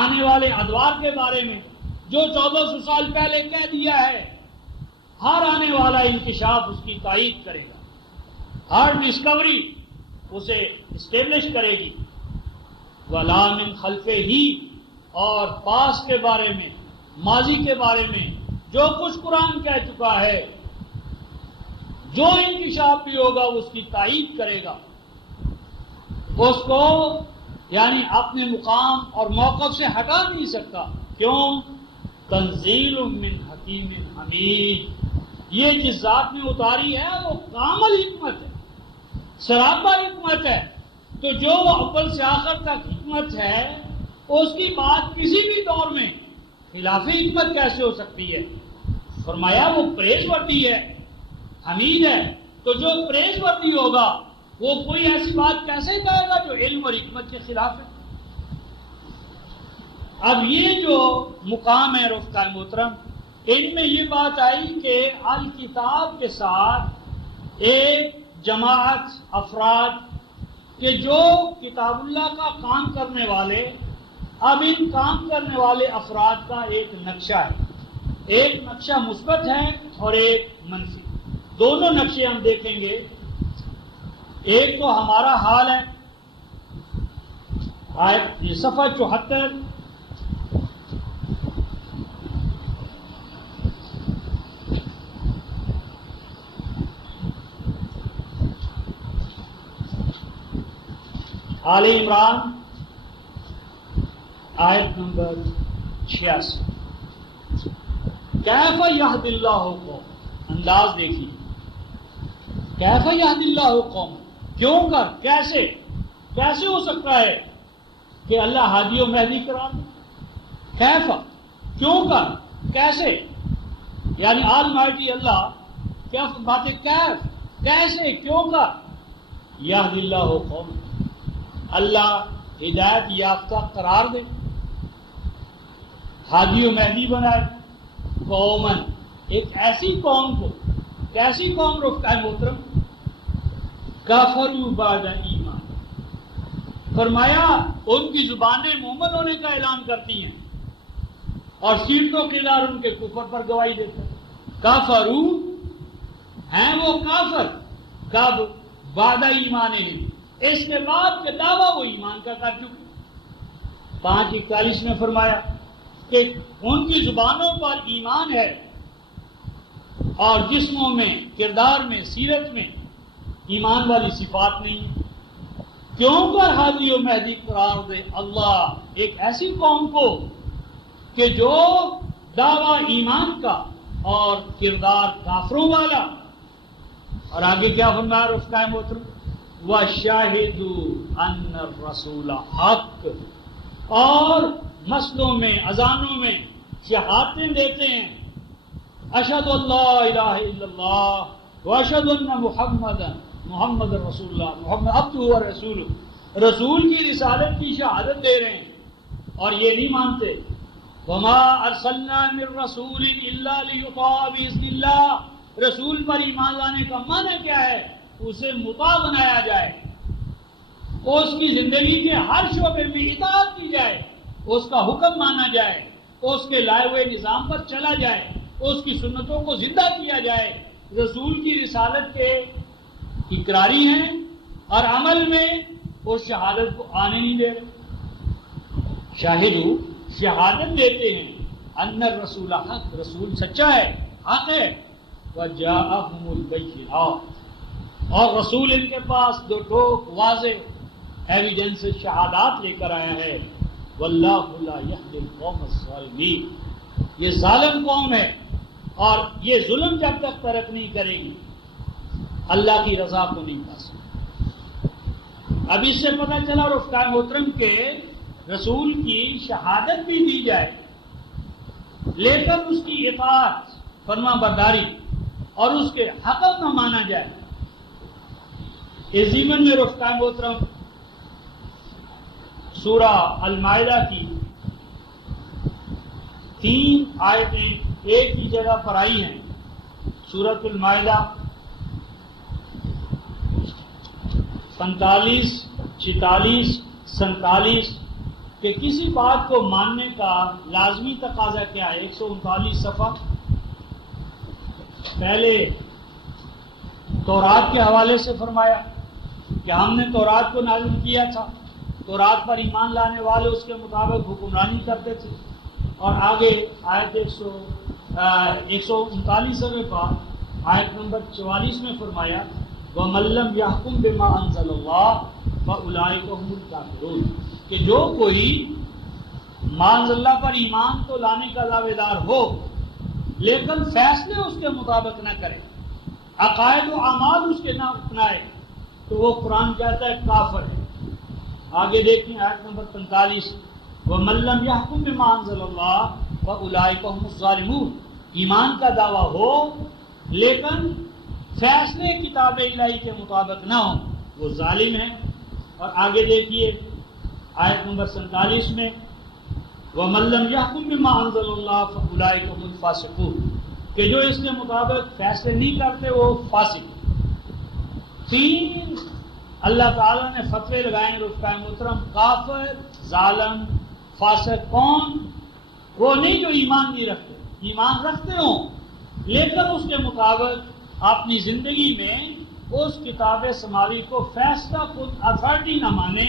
آنے والے ادوار کے بارے میں جو 1400 سال پہلے کہہ دیا ہے، ہر آنے والا انکشاف اس کی تائید کرے گا، ہر ڈسکوری اسے اسٹیبلش کرے گی. وَلَا مِنْ خَلْفِهِ، اور پاس کے بارے میں، ماضی کے بارے میں جو کچھ قرآن کہہ چکا ہے، جو انکشاف بھی ہوگا اس کی تائید کرے گا، اس کو یعنی اپنے مقام اور موقف سے ہٹا نہیں سکتا. کیوں؟ تنزیل من حکیم حمید، یہ جس ذات نے اتاری ہے وہ کامل حکمت ہے، سراپا حکمت ہے. تو جو اول سے آخر تک حکمت ہے، اس کی بات کسی بھی دور میں خلاف حکمت کیسے ہو سکتی ہے؟ فرمایا وہ پریز وردی ہے، حمید ہے. تو جو پریز وردی ہوگا وہ کوئی ایسی بات کیسے کہے گا جو علم اور حکمت کے خلاف ہے؟ اب یہ جو مقام ہے رفقا محترم، ان میں یہ بات آئی کہ الکتاب کے ساتھ ایک جماعت افراد کہ جو کتاب اللہ کا کام کرنے والے، اب ان کام کرنے والے افراد کا ایک نقشہ ہے، ایک نقشہ مثبت ہے اور ایک منفی. دونوں نقشے ہم دیکھیں گے. ایک تو ہمارا حال ہے، آیت یہ صفحہ 74، آل عمران آیت نمبر 86. کیف یہد اللہ قوم، انداز دیکھیے، کیف یہد اللہ قوم، کیوں کر، کیسے ہو سکتا ہے کہ اللہ ہادی و مہدی قرار دے؟ کیف، کیوں کر، کیسے، یعنی آل مائٹی اللہ کیا باتیں، کیف، کیسے، کیوں کر، یہد اللہ قوم، اللہ ہدایت یافتہ قرار دے، ہادی و مہدی بنائے، قومن، ایک ایسی قوم کو، کیسی قوم رفقا محترم، کافروا بعد ایمان، فرمایا ان کی زبانیں مومن ہونے کا اعلان کرتی ہیں اور سیرت و کردار ان کے کفر پر گواہی دیتے ہیں. کافرو ہیں وہ کافر، کب؟ بعد ایمان، اس کے بعد کہ دعویٰ وہ ایمان کا کر چکے. 5:41 میں فرمایا کہ ان کی زبانوں پر ایمان ہے اور جسموں میں، کردار میں، سیرت میں ایمان والی صفات نہیں. کیوں کر ہادی و مہدی قرار دے اللہ ایک ایسی قوم کو کہ جو دعویٰ ایمان کا اور کردار کافروں والا. اور آگے کیا فرمایا رفقا محترم، وَشَاهِدُوا أَنَّ الرَّسُولَ حق، اور مسجدوں میں، اذانوں میں شہادتیں دیتے ہیں، اشہد اللہ الہ الا اللہ واشہد ان محمد رسول اللہ، محمد عبدہ و رسول، رسول کی رسالت کی شہادت دے رہے ہیں اور یہ نہیں مانتے. وما ارسلنا من رسول الا لیطاع باذن اللہ، رسول پر ایمان لانے کا معنی کیا ہے؟ اسے مطاع بنایا جائے، اس کی زندگی کے ہر شعبے میں اطاعت کی جائے، اس کا حکم مانا جائے، اس کے لائے ہوئے نظام پر چلا جائے، اس کی سنتوں کو زندہ کیا جائے. رسول کی رسالت کے اقراری ہیں اور عمل میں اس شہادت کو آنے نہیں دے رہے. شاہدو، شہادت دیتے ہیں، ان الرسول حق، رسول سچا ہے، حق ہے. وجاءہم البینات، اور رسول ان کے پاس دو ٹوک واضح ایویڈنس، شہادات لے کر آیا ہے. واللہ لا یہدی القوم الظالمین، یہ ظالم قوم ہے اور یہ ظلم جب تک ترک نہیں کرے گی اللہ کی رضا کو نہیں پا سکتی. اب اس سے پتہ چلا رفقا محترم کے رسول کی شہادت بھی دی جائے لیکن اس کی اطاعت، فرما برداری اور اس کے حکم نہ مانا جائے. اس ضمن میں رفقائے محترم سورہ المائدہ کی 3 آیتیں ایک ہی جگہ پر آئی ہیں. سورۃ المائدہ 45, 46, 47 کہ کسی بات کو ماننے کا لازمی تقاضا کیا ہے. 139 صفحہ. پہلے تورات کے حوالے سے فرمایا کہ ہم نے تورات کو نازل کیا تھا، تورات پر ایمان لانے والے اس کے مطابق حکمرانی کرتے تھے. اور آگے آیت 139 صفحے پر آیت نمبر 44 میں فرمایا وَمَن لَّمْ يَحْكُم بِمَا أَنزَلَ اللَّهُ فَأُولَٰئِكَ هُمُ الْكَافِرُونَ کہ جو کوئی مانزل اللہ پر ایمان تو لانے کا دعوے دار ہو لیکن فیصلے اس کے مطابق نہ کرے، عقائد و اعمال اس کے نہ اپنائے، تو وہ قرآن کہتا ہے کافر ہے. آگے دیکھیں آیت نمبر 45 وَمَن لَّمْ يَحْكُم بِمَا أَنزَلَ اللَّهُ فَأُولَٰئِكَ هُمُ الظَّالِمُونَ ایمان کا دعویٰ ہو لیکن فیصلے کتاب الہی کے مطابق نہ ہوں، وہ ظالم ہیں. اور آگے دیکھیے آیت نمبر 47 میں وَمَن لَّمْ يَحْكُم بِمَا أَنزَلَ اللَّهُ فَأُولَٰئِكَ هُمُ الْفَاسِقُونَ کہ جو اس کے مطابق فیصلے نہیں کرتے وہ فاسق. 3 اللہ تعالیٰ نے فتوے لگائے رفقائے محترم. کافر، ظالم، فاسق کون؟ وہ نہیں جو ایمان نہیں رکھتے، ایمان رکھتے ہوں لیکن اس کے مطابق اپنی زندگی میں اس کتاب سماوی کو فیصلہ خود اتھارٹی نہ مانے،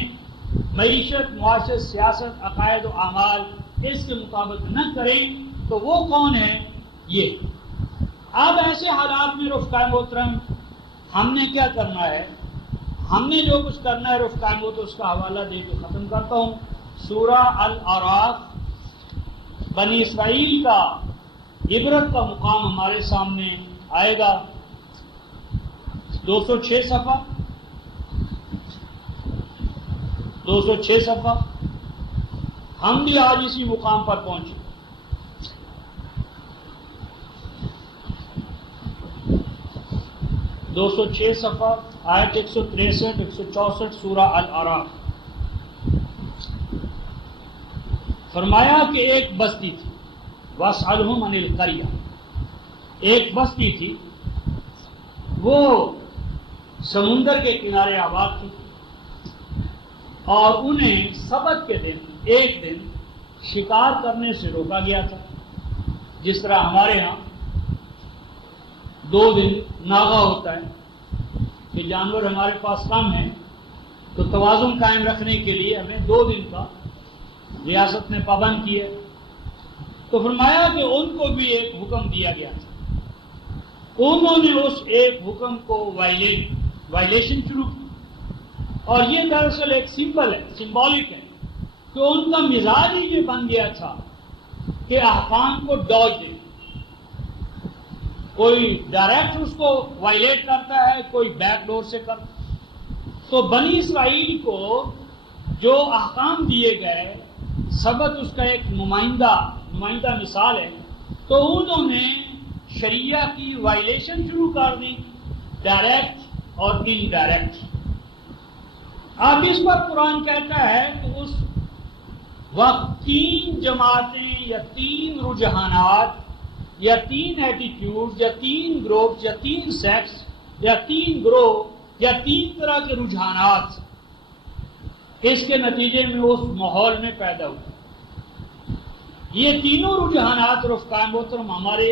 معیشت، معاشرت، سیاست، عقائد و اعمال اس کے مطابق نہ کریں. تو وہ کون ہے؟ یہ. اب ایسے حالات میں رفقائے محترم ہم نے کیا کرنا ہے؟ ہم نے جو کچھ کرنا ہے رفقائے محترم اس کا حوالہ دے کے ختم کرتا ہوں. سورہ الاعراف بنی اسرائیل کا عبرت کا مقام ہمارے سامنے آئے گا. 206 صفحہ 206 صفحہ. ہم بھی آج اسی مقام پر پہنچے. دو سو چھ صفحہ آیت 163 164 سورہ الاعراف. فرمایا کہ ایک بستی تھی وَاسْأَلْهُمْ عَنِ الْقَرْيَةِ ایک بستی تھی وہ سمندر کے کنارے آباد تھی اور انہیں سبت کے دن ایک دن شکار کرنے سے روکا گیا تھا. جس طرح ہمارے ہاں 2 دن ناغہ ہوتا ہے کہ جانور ہمارے پاس کم ہیں تو توازن قائم رکھنے کے لیے ہمیں 2 دن کا ریاست نے پابند کیا. تو فرمایا کہ ان کو بھی ایک حکم دیا گیا تھا. انہوں نے اس ایک حکم کو وائلیشن شروع کی اور یہ دراصل ایک سمبل ہے، سمبولک ہے کہ ان کا مزاج ہی یہ بن گیا تھا کہ احکام کو ڈاج دے. کوئی ڈائریکٹ اس کو وائلیٹ کرتا ہے، کوئی بیک ڈور سے کرتا ہے. تو بنی اسرائیل کو جو احکام دیے گئے سبت اس کا ایک نمائندہ مثال ہے. تو انہوں نے شریعہ کی وائلیشن شروع کر دی، ڈائریکٹ اور انڈائریکٹ. اب اس پر قرآن کہتا ہے کہ اس وقت 3 جماعتیں یا 3 رجحانات یا 3 ایٹیٹیوڈ یا 3 گروپ یا 3 سیکس یا 3 گروہ یا 3 طرح کے رجحانات اس کے نتیجے میں اس ماحول میں پیدا ہوئے. یہ تینوں رجحانات رفقائے محترم ہمارے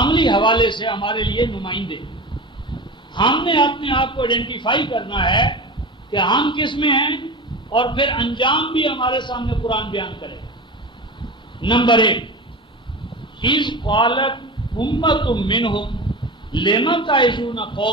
عملی حوالے سے ہمارے لیے نمائندے. ہم نے اپنے آپ کو آئیڈینٹیفائی کرنا ہے کہ ہم کس میں ہیں اور پھر انجام بھی ہمارے سامنے قرآن بیان کرے. نمبر 1 اِذْ قَالَتْ أُمَّةٌ مِّنْهُمْ لِمَ تَعِظُونَ قَوْمًا